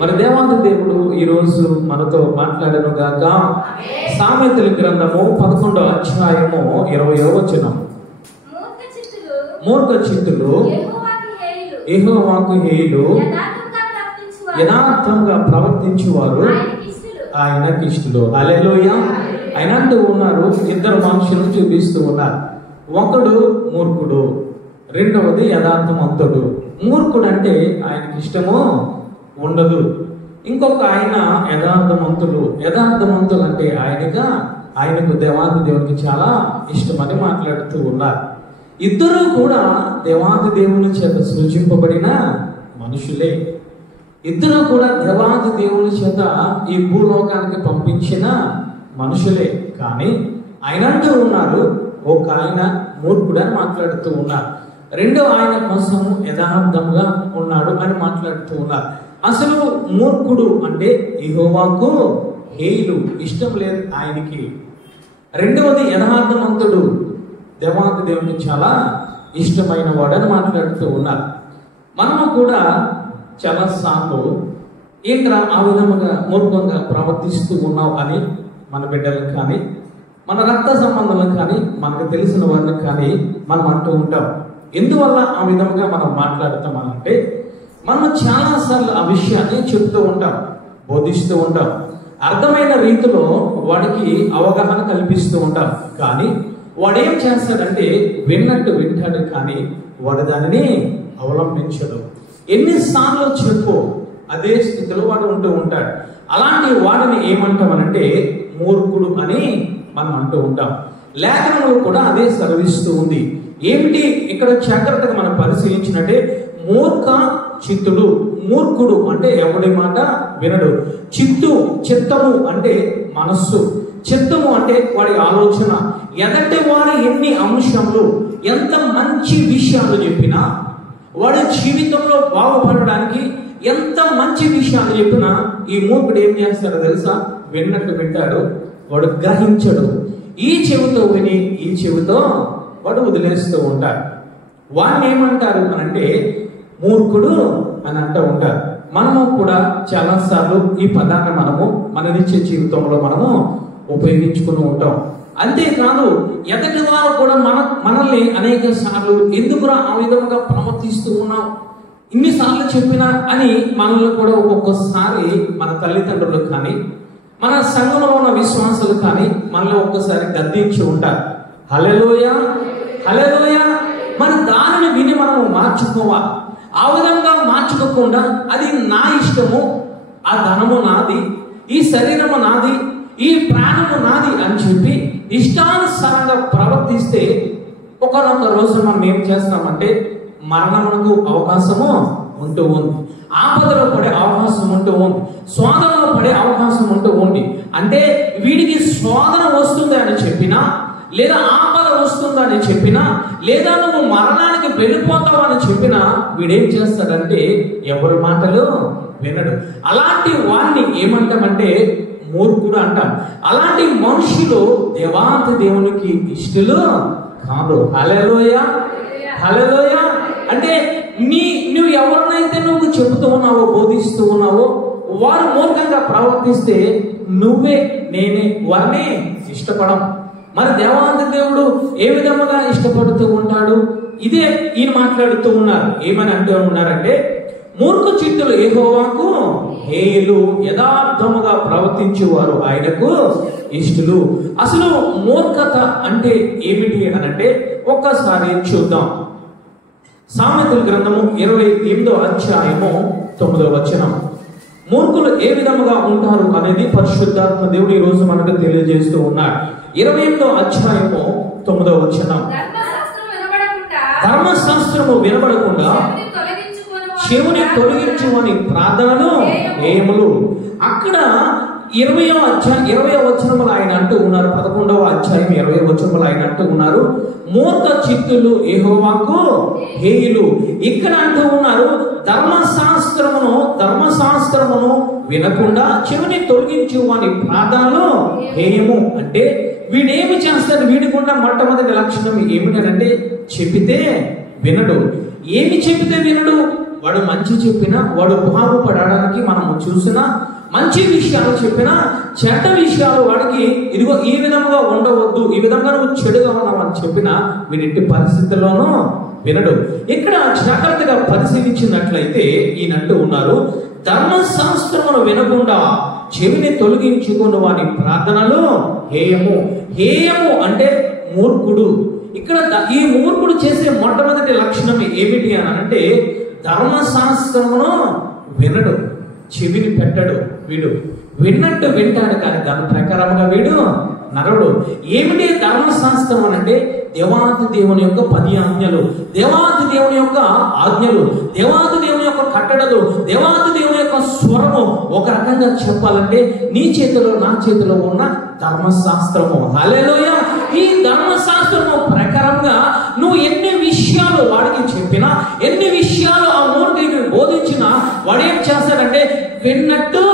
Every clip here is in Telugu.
మరి దేవాది దేవుడు ఈరోజు మనతో మాట్లాడను గాక. సామెతల గ్రంథము 11వ అధ్యాయము 20వ వచనం. మూర్ఖ చిత్తులు యెహోవాకు హేయులు, యథార్థంగా ప్రవర్తించువారు ఆయనకి ఇష్టలు. హల్లెలూయా. ఆయన అంటూ ఉన్నారు, ఇద్దరు మనుషులను చూపిస్తూ ఉన్నారు. ఒకడు మూర్ఖుడు, రెండవది యథార్థవంతుడు. మూర్ఖుడు అంటే ఆయనకి ఇష్టము ఉండదు. ఇంకొక ఆయన యథార్థవంతులు. యథార్థవంతులు అంటే ఆయనకు దేవాది దేవునికి చాలా ఇష్టమని మాట్లాడుతూ ఉన్నారు. ఇద్దరు కూడా దేవాది దేవుని చేత సూచింపబడిన మనుషులే. ఇద్దరు కూడా దేవాది దేవుని చేత ఈ భూలోకానికి పంపించిన మనుషులే. కానీ ఆయన అంటూ ఉన్నారు, ఒక ఆయన మూర్ఖుడు అని మాట్లాడుతూ ఉన్నారు. రెండో ఆయన కోసం యథార్థంగా ఉన్నాడు అని మాట్లాడుతూ ఉన్నారు. అసలు మూర్ఖుడు అంటే యెహోవాకు హేయులు, ఇష్టం లేదు ఆయనకి. రెండవది యథార్థవంతుడు, దేవాది దేవుని చాలా ఇష్టమైన వాడని మాట్లాడుతూ ఉన్నారు. మనము కూడా చాలా సార్లు ఏంట్రా ఆ విధముగా మూర్ఖంగా ప్రవర్తిస్తూ ఉన్నావు అని మన బిడ్డలకు కానీ, మన రక్త సంబంధాలకు కానీ, మనకు తెలిసిన వారికి కానీ మనం అంటూ ఉంటాం. ఎందువల్ల ఆ విధంగా మనం మాట్లాడతామనంటే, మనం చాలాసార్లు ఆ విషయాన్ని చెప్తూ ఉంటాం, బోధిస్తూ ఉంటాం, అర్థమైన రీతిలో వాడికి అవగాహన కల్పిస్తూ ఉంటాం. కానీ వాడు ఏం చేస్తాడంటే విన్నట్టు వింటాడు, కానీ వాడు దానిని అవలంబించడు. ఎన్నిసార్లు చెప్పు అదే స్థితిలో వాడు ఉంటూ ఉంటాడు. అలాంటి వాడిని ఏమంటామనంటే మూర్ఖుడు అని మనం అంటూ ఉంటాం. లేఖనంలో కూడా అదే సెలవిస్తూ ఉంది. ఏమిటి ఇక్కడ జాగ్రత్తగా మనం పరిశీలించినట్టే, మూర్ఖ చిత్తుడు. మూర్ఖుడు అంటే ఎవడి మాట వినడు. చిత్తము అంటే మనస్సు. చిత్తము అంటే వాడి ఆలోచన. ఎదటి వాడు ఎన్ని అంశములు, ఎంత మంచి విషయాలు చెప్పినా, వాడి జీవితంలో బాగుపడడానికి ఎంత మంచి విషయాలు చెప్పినా ఈ మూర్ఖుడు ఏం చేస్తాడో తెలుసా? విన్నట్టు వింటాడు, వాడు గ్రహించడు. ఈ చెవితో విని ఈ చెవితో వాడు వదిలేస్తూ ఉంటాడు. వాడిని ఏమంటారు అనంటే మూర్ఖుడు అని అంటూ ఉంటారు. మనము కూడా చాలాసార్లు ఈ పదాన్ని మన నిత్య జీవితంలో మనము ఉపయోగించుకుని ఉంటాం. అంతేకాదు ఎదటి వారు కూడా మనల్ని అనేక సార్లు ఎందుకురా ఆ విధంగా ప్రవర్తిస్తూ ఉన్నాం, ఇన్నిసార్లు చెప్పినా అని మనల్ని కూడా ఒక్కొక్కసారి మన తల్లిదండ్రులు కానీ, మన సంఘంలో ఉన్న విశ్వాసాలు కానీ మనల్ని ఒక్కసారి గద్దించి ఉంటారు. హల్లెలూయా, హల్లెలూయా. మరి దానిని విని మనము మార్చుకోవాలి. ఆ విధంగా మార్చుకోకుండా అది నా ఇష్టము, ఆ ధనము నాది, ఈ శరీరము నాది, ఈ ప్రాణము నాది అని చెప్పి ఇష్టానుసారంగా ప్రవర్తిస్తే ఒకనొక రోజు మనం ఏం చేస్తామంటే మరణమునకు అవకాశము ఉంటూ ఉంది, ఆపదలో పడే అవకాశం ఉంటూ ఉంది, శోధనలో పడే అవకాశం ఉంటూ ఉంది. అంటే వీడికి శోధన వస్తుంది అని చెప్పినా, లేదా ఆపద వస్తుందని చెప్పినా, లేదా నువ్వు మరణానికి వెళ్ళిపోతావు అని చెప్పినా వీడేం చేస్తాడంటే ఎవరి మాటలు వినడు. అలాంటి వాడిని ఏమంటామంటే మూర్ఖుడు అంటాం. అలాంటి మనుషులు దేవాది దేవునికి ఇష్టలు కాదు. హల్లెలూయా, హల్లెలూయా. అంటే నువ్వు ఎవరినైతే నువ్వు చెబుతూ ఉన్నావో, బోధిస్తూ ఉన్నావో, వారు మూర్ఖంగా ప్రవర్తిస్తే నేనే వారిని ఇష్టపడం. మరి దేవాది దేవుడు ఏ విధముగా ఇష్టపడుతూ ఉంటాడు? ఇదే ఈయన మాట్లాడుతూ ఉన్నారు. ఏమని అంటూ ఉన్నారంటే మూర్ఖ చిత్తులు యెహోవాకు హేయులు, యథార్థముగా ప్రవర్తించేవారు ఆయనకు ఇష్టలు. అసలు మూర్ఖత అంటే ఏమిటి అని అంటే ఒక్కసారి చూద్దాం. సామెతల గ్రంథము 28వ అధ్యాయము 9వ వచనం. మూర్ఖులు ఏ విధముగా ఉంటారు అనేది పరిశుద్ధాత్మ దేవుడు ఈ రోజు మనకు తెలియజేస్తూ ఉన్నాడు. 28వ అధ్యాయము 9వ వచనం. ధర్మశాస్త్రము వినబడకుండా చెవుని తొలగించుమని ప్రార్థనలు ఏములు. అక్కడ 20వ వచనములు ఆయన అంటూ ఉన్నారు. 11వ అధ్యాయం 20వ వచనములు ఆయన అంటూ ఉన్నారు, మూర్ఖ చిత్తులు యెహోవాకు హేయులు. ఇక్కడ అంటూ ఉన్నారు, ధర్మశాస్త్రమును వినకుండా చెవిని తొలగించు అని ప్రార్థనలు హేయము. అంటే వీడేమి చేస్తాడు? వీడికుండా మొట్టమొదటి లక్షణం ఏమిటంటే చెప్పితే వినడు. ఏమి చెప్పితే వినడు? వాడు మంచి చెప్పినా వాడు బాగుపడడానికి మనం చూసినా, మంచి విషయాలు చెప్పినా, చెడ్డ విషయాలు వాడికి ఇదిగో ఈ విధంగా ఉండవద్దు, ఈ విధంగా నువ్వు చెడుగా ఉన్నావు అని చెప్పినా వీడింటి పరిస్థితుల్లోనూ వినడు. ఇక్కడ జాగ్రత్తగా పరిశీలించినట్లయితే ఈయనంటూ ఉన్నారు, ధర్మశాస్త్రమును వినకుండా చెవిని తొలగించుకుని వాని ప్రార్థనలు హేయము. హేయము అంటే మూర్ఖుడు. ఇక్కడ ఈ మూర్ఖుడు చేసే మొట్టమొదటి లక్షణం ఏమిటి అని అంటే ధర్మశాస్త్రమును వినడు, చెవిని పెట్టడు. వీడు విన్నట్టు వింటాడు కానీ దాని ప్రకారంగా వీడు నడవడు. ఏమిటి ధర్మశాస్త్రం అని అంటే దేవాది దేవుని యొక్క 10 ఆజ్ఞలు, దేవాది దేవుని యొక్క ఆజ్ఞలు, దేవాది దేవుని యొక్క కట్టడలు, దేవాది దేవుని యొక్క స్వరము. ఒక రకంగా చెప్పాలంటే నీ చేతిలో నా చేతిలో ఉన్న ధర్మశాస్త్రము. హల్లెలూయా. ఈ ధర్మశాస్త్రము ప్రకారంగా నువ్వు ఎన్ని విషయాలు వాడికి చెప్పినా, ఎన్ని విషయాలు ఆ మూర్తికి బోధించినా వాడు ఏం చేస్తాడంటే విన్నట్టు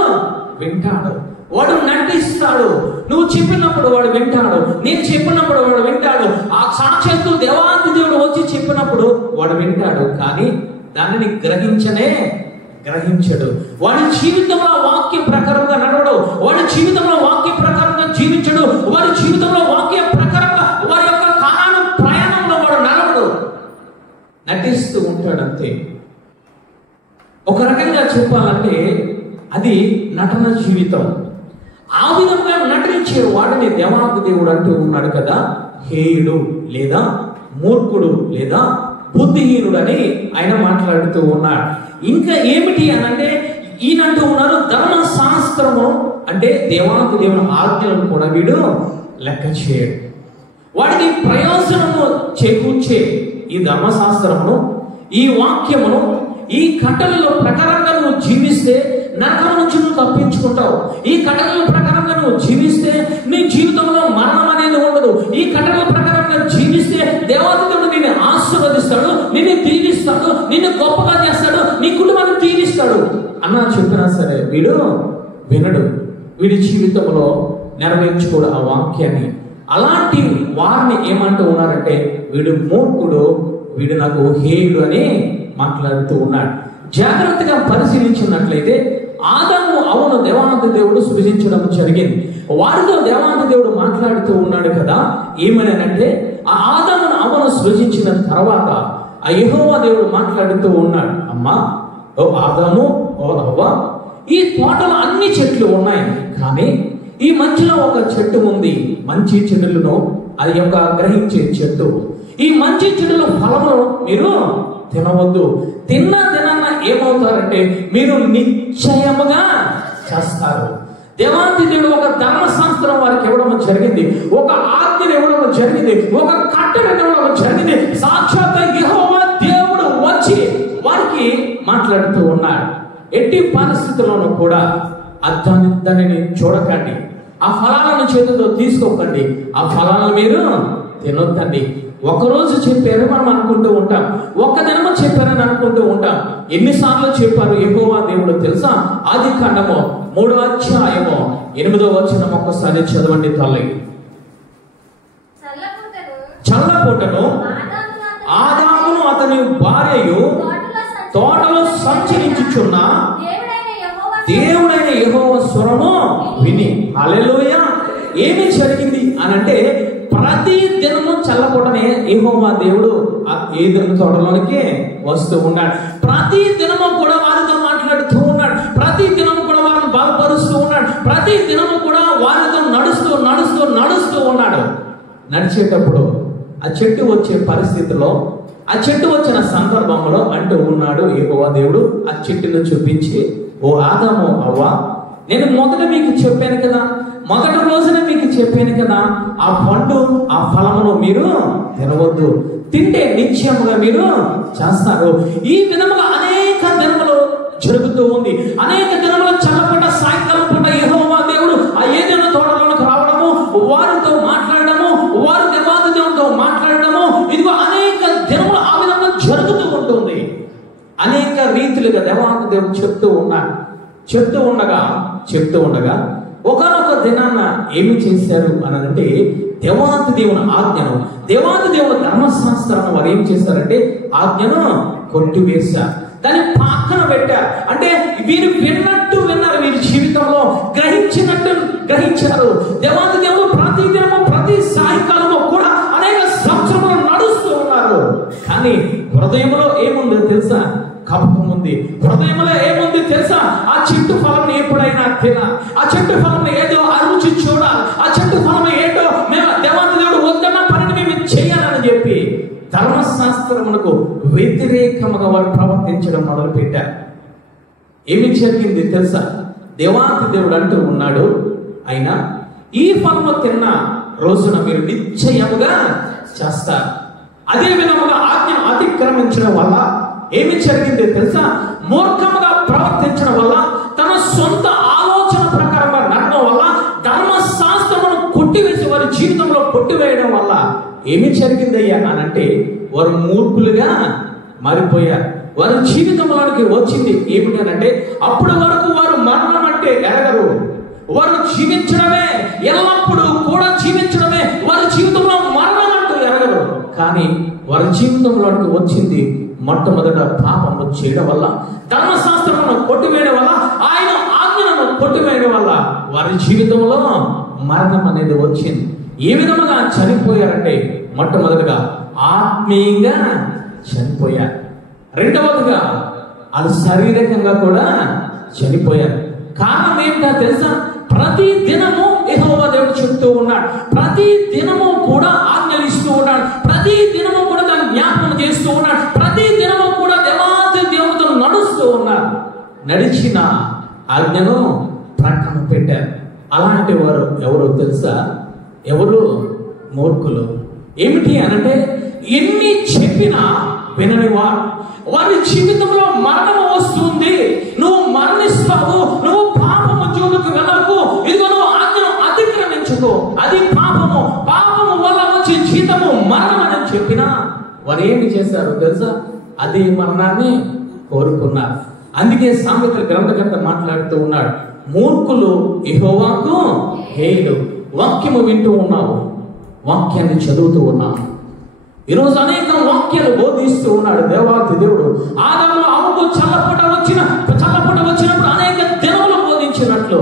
వింటాడు. వాడు నటిస్తాడు. నువ్వు చెప్పినప్పుడు వాడు వింటాడు, నేను చెప్పినప్పుడు వాడు వింటాడు, ఆ సాక్షాత్తు దేవాది దేవుడు వచ్చి చెప్పినప్పుడు వాడు వింటాడు, కానీ దానిని గ్రహించడు. వాడి జీవితంలో వాక్య ప్రకారంగా నడవడు, వాడి జీవితంలో వాక్య ప్రకారంగా జీవించడు, వాడి జీవితంలో వాక్య ప్రకారంగా వారి యొక్క కారణ ప్రయాణంలో వాడు నడవడు, నటిస్తూ ఉంటాడు అంతే. ఒక రకంగా చెప్పాలంటే అది నటన జీవితం. ఆ విధంగా నటించే వాడిని దేవాది దేవుడు అంటూ ఉన్నాడు కదా, హేయుడు లేదా మూర్ఖుడు లేదా బుద్ధిహీనుడు అని ఆయన మాట్లాడుతూ ఉన్నాడు. ఇంకా ఏమిటి అని అంటే ఈయనంటూ ఉన్నారు ధర్మశాస్త్రము అంటే దేవాది దేవుని ఆజ్ఞలను కూడా వీడు లెక్క చేయడు. వాడికి ప్రయోజనము చేకూర్చే ఈ ధర్మశాస్త్రమును, ఈ వాక్యమును, ఈ కట్టలలో ప్రకారంగా నువ్వు జీవిస్తే నరకం నుంచి నువ్వు తప్పించుకుంటావు. ఈ కట్టడల ప్రకారంగా నువ్వు జీవిస్తే నీ జీవితంలో మరణం అనేది ఉండదు. ఈ కట్టడల ప్రకారంగా జీవిస్తే దేవాది దేవుడు నిన్ను ఆశీర్వదిస్తాడు, నిన్ను దీవిస్తాడు, నిన్ను గొప్పగా చేస్తాడు, నీ కుటుంబాన్ని దీవిస్తాడు అన్నా చెప్పినా సరే వీడు వినడు. వీడి జీవితంలో నెరవేర్చుకోడు ఆ వాక్యాన్ని. అలాంటి వారిని ఏమంటూ ఉన్నారంటే వీడు మూర్ఖుడు, వీడు నాకు హేయుడు అని మాట్లాడుతూ ఉన్నాడు. జాగ్రత్తగా పరిశీలించినట్లయితే ఆదాము అవును దేవాది దేవుడు సృజించడం జరిగింది. వారితో దేవాది దేవుడు మాట్లాడుతూ ఉన్నాడు కదా, ఏమనంటే ఆ ఆదామును అవును సృజించిన తర్వాత ఆ యెహోవా దేవుడు మాట్లాడుతూ ఉన్నాడు, అమ్మా ఓ ఆదాము ఓ అవ్వ, ఈ తోటలో అన్ని చెట్లు ఉన్నాయి, కానీ ఈ మధ్యలో ఒక చెట్టు ఉంది, మంచి చెడులను అది యొక్క గ్రహించే చెట్టు. ఈ మంచి చెడుల ఫలమును మీరు తినవద్దు. తినాన్న ఏమవుతారంటే మీరు నిశ్చయముగా చేస్తారు. దేవాది దేవుడు ఒక ధర్మశాస్త్రం వారికి ఇవ్వడం జరిగింది, ఒక ఆజ్ఞను ఇవ్వడం జరిగింది, ఒక కట్టడను ఇవ్వడం జరిగింది. సాక్షాత్ యెహోవా దేవుడు వచ్చి వారికి మాట్లాడుతూ ఉన్నాడు. ఎట్టి పరిస్థితుల్లోనూ కూడా దానిని చూడకండి, ఆ ఫలాలను చేతితో తీసుకోకండి, ఆ ఫలాలను మీరు తినొద్దండి. ఒకరోజు చెప్పారు మనం అనుకుంటూ ఉంటాం, ఒక్క దినము చెప్పారని అనుకుంటూ ఉంటాం. ఎన్నిసార్లు చెప్పారు యెహోవా దేవుడు తెలుసా? ఆదికాండము 3వ అధ్యాయము 8వ వచనం ఒక్కసారి చదవండి తల్లి. చల్లపూటను ఆదామును అతని భార్యయు తోటలో సంచరించుచున్న దేవుడైన యెహోవా స్వరము విని. హల్లెలూయా. ఏమి జరిగింది అనంటే ప్రతి దినము చల్లపూటనే యెహోవా దేవుడు ఆ ఏదెను తోటలోనికి వస్తూ ఉన్నాడు. ప్రతి దినము కూడా వారితో మాట్లాడుతూ ఉన్నాడు, ప్రతి దినము కూడా వారిని బలపరుస్తూ ఉన్నాడు, ప్రతి దినము కూడా వారితో నడుస్తూ ఉన్నాడు. నడిచేటప్పుడు ఆ చెట్టు వచ్చే పరిస్థితిలో, ఆ చెట్టు వచ్చిన సందర్భంలో అంటూ ఉన్నాడు యెహోవా దేవుడు ఆ చెట్టును చూపించి, ఓ ఆదాము అవ్వ, నేను మొదట మీకు చెప్పాను కదా, మొదటి రోజున మీకు చెప్పాను కదా, ఆ పండు ఆ ఫలమును మీరు తినవద్దు, తింటే నిశ్చయముగా మీరు చేస్తారు. ఈ విధముగా అనేక దినములు జరుగుతూ ఉంది. అనేక దినములు చల్లపూట సాయంకాలం పూట యెహోవా దేవుడు ఆ ఏదైనా తోటలోకి రావడము, వారితో మాట్లాడడము, వారి దేవాది దేవుడితో మాట్లాడడము, ఇదిగో అనేక దినములు ఆ విధంగా జరుగుతూ ఉంటుంది. అనేక రీతిలుగా దేవాది దేవుడు చెప్తూ ఉండగా ఒకనొక దినాన్న ఏమి చేశారు అని అంటే దేవాది దేవుని ఆజ్ఞను, దేవాది దేవుని ధర్మశాస్త్రాన్ని వారు ఏం చేశారంటే ఆజ్ఞను కొట్టివేశారు, దాన్ని పక్కన పెట్టారు. అంటే వీరు విన్నట్టు జీవితంలో గ్రహించారు. దేవాది దేవుడు ప్రతి దినము ప్రతి సాయంకాలము కూడా అనేక సంవత్సరములు నడుస్తూ ఉన్నారు. కానీ హృదయంలో ఏముందో తెలుసా? కపటం ఉంది. హృదయంలో ఏముంది తెలుసా? ఆ చెట్టు ఫలం ఎప్పుడైనా ఆ చెట్టు ఫలం ఏదో అరుచి చూడాలి, ఆ చెట్టు ఫలం ఏంటో మేము దేవాది దేవుడు వద్దన్న పనిని మేము చేయాలని చెప్పి ధర్మశాస్త్రమునకు వ్యతిరేకముగా వారు ప్రవర్తించడం మొదలు పెట్టారు. ఏమి జరిగింది తెలుసా? దేవాది దేవుడు అంటూ ఉన్నాడు, అయినా ఈ ఫలము తిన్న రోజున మీరు నిశ్చయముగా చేస్తారు. అదే విధముగా ఆజ్ఞను అతిక్రమించడం వల్ల ఏమి జరిగింది తెలుసా? మూర్ఖముగా ప్రవర్తించడం వల్ల, తన సొంత ఆలోచన ప్రకారంగా నడవడం వల్ల, ధర్మశాస్త్రమును కొట్టివేసి వారి జీవితంలో కొట్టివేయడం వల్ల ఏమి జరిగిందయ్యా అనంటే వారు మూర్ఖులుగా మారిపోయారు. వారి జీవితంలోనికి వచ్చింది ఏమిటి అనంటే, అప్పటి వరకు వారు మరణం అంటే ఎరగరు. వారు జీవించడమే, ఎల్లప్పుడూ కూడా జీవించడమే వారి జీవితంలో మరణం అంటూ ఎరగరు. కానీ వారి జీవితంలోనికి వచ్చింది మొట్టమొదట పాపము చేయడం వల్ల, ధర్మశాస్త్రమును కొట్టివేయడం వల్ల, ఆయన ఆజ్ఞలను కొట్టివేయడం వల్ల వారి జీవితంలో మరణం అనేది వచ్చింది. ఏ విధముగా చనిపోయారంటే, మొట్టమొదటిగా ఆత్మీయంగా చనిపోయారు. రెండవదిగా వాళ్ళు శారీరకంగా కూడా చనిపోయారు. కారణం ఏంటో తెలుసా? ప్రతి దినము యెహోవా దేవుడు చెప్తూ ఉన్నాడు, ప్రతి దినము కూడా ఆజ్ఞలు ఇస్తూ ఉన్నాడు, ప్రతి దినము కూడా దాన్ని జ్ఞాపకం చేస్తూ ఉన్నాడు, ప్రతి దినము కూడా దేవాది దేవుడితో నడుస్తూ ఉన్నారు. నడిచిన ఆజ్ఞను ప్రకటన పెట్టారు. అలాంటి వారు ఎవరో తెలుసా? ఎవరు? మూర్ఖులు. ఏమిటి అనంటే, ఎన్ని చెప్పినా వినని వారి జీవితంలో మరణము వస్తుంది. నువ్వు మరణిస్తావు, నువ్వు పాపము జోలికి వెళ్ళకు, ఇదిగో నువ్వు ఆజ్ఞను అతిక్రమించుకో, అది పాపము, పాపము వల్ల వచ్చే జీతము మరణం అని చెప్పినా వారు ఏమి చేశారు తెలుసా? అదే మరణాన్ని కోరుకున్నారు. అందుకే సామెతల గ్రంథకర్త మాట్లాడుతూ ఉన్నాడు, మూర్ఖులు యెహోవాకు హేయులు. వాక్యము వింటూ ఉన్నావు, వాక్యాన్ని చదువుతూ ఉన్నావు. ఈరోజు అనేక వాక్యాలు బోధిస్తూ ఉన్నాడు దేవాది దేవుడు. ఆదాము అవ్వకు చల్లపూట వచ్చినప్పుడు అనేక దినములు బోధించినట్లు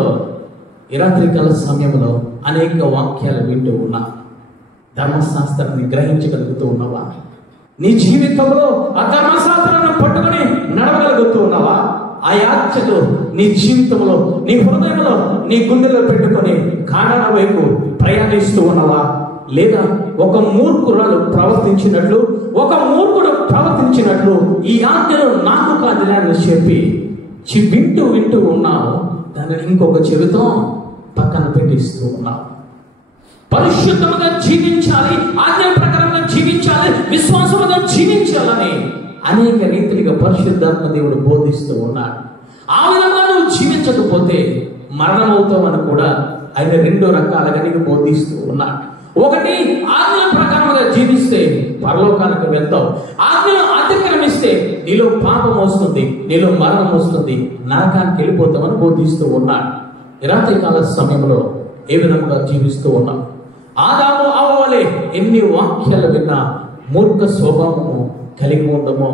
ఈ రాత్రికాల సమయంలో అనేక వాక్యాలు వింటూ ఉన్నా. ధర్మశాస్త్రాన్ని గ్రహించగలుగుతూ ఉన్నావా? నీ జీవితంలో ఆ ధర్మశాస్త్రాన్ని పట్టుకొని నడవగలుగుతూ ఉన్నావా? ఆ యాత్రలు నీ జీవితంలో, నీ హృదయంలో, నీ గుండెలో పెట్టుకొని కారణాల వైపు ప్రయాణిస్తూ ఉన్నావా? లేదా ఒక మూర్ఖురాలు ప్రవర్తించినట్లు, ఒక మూర్ఖుడు ప్రవర్తించినట్లు ఈ ఆజ్ఞలు నాకు కాదులే అని చెప్పి వింటూ ఉన్నావు, దానిని ఇంకొక చెవితో పక్కన పెట్టిస్తూ ఉన్నావు. పరిశుద్ధంగా జీవించాలి, ఆజ్ఞ ప్రకారంగా జీవించాలి, విశ్వాసంగా జీవించాలని అనేక రీతిగా పరిశుద్ధాత్మ దేవుడు బోధిస్తూ ఉన్నాడు. ఆ విధంగా నువ్వు జీవించకపోతే మరణమవుతావని కూడా ఆయన రెండు రకాలుగా నీకు బోధిస్తూ ఉన్నాడు. ఒకటి, ఆజ్ఞ ప్రకారంగా జీవిస్తే పరలోకానికి వెళ్తావు, ఆజ్ఞను అతిక్రమిస్తే నీలో పాపం వస్తుంది, నీలో మరణం వస్తుంది, నరకానికి వెళ్ళిపోతామని బోధిస్తూ ఉన్నాడు. ఈ రాత్రికాల సమయంలో ఏ విధంగా జీవిస్తూ ఉన్నాం? ఆదాము అవ్వలే ఎన్ని వాక్యాలు విన్నా మూర్ఖ స్వభావము కలిగి ఉందమో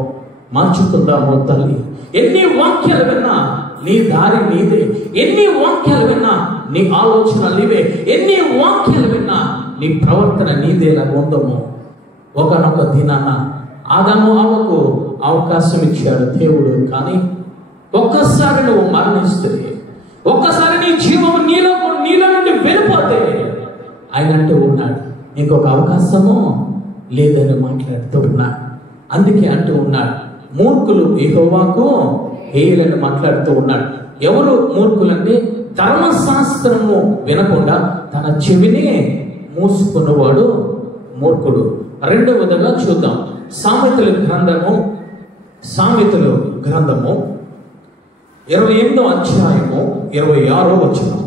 మార్చుకుందామో తల్లి. ఎన్ని వాక్యాలు విన్నా నీ దారి నీదే, ఎన్ని వాక్యాలు విన్నా నీ ఆలోచన నీవే, ఎన్ని వాక్యాలు విన్నా నీ ప్రవర్తన నీదేలా ఉందమో. ఒకనొక దినాన ఆదాము అవ్వకు అవకాశం ఇచ్చాడు దేవుడు. కానీ ఒక్కసారి నువ్వు మరణిస్తే, ఒక్కసారి నీ జీవము నీలో నుండి వెళ్ళిపోతే ఆయన అంటూ ఉన్నాడు, ఇంకొక అవకాశము లేదని మాట్లాడుతూ ఉన్నాడు. అందుకే అంటూ ఉన్నాడు, మూర్ఖులు యెహోవాకు హేయులని మాట్లాడుతూ ఉన్నాడు. ఎవరు మూర్ఖులంటే, ధర్మశాస్త్రము వినకుండా తన చెవిని మూసుకున్నవాడు మూర్ఖుడు. రెండవదిగా చూద్దాం, సామెతల గ్రంథము 28వ అధ్యాయము 26వ వచనం.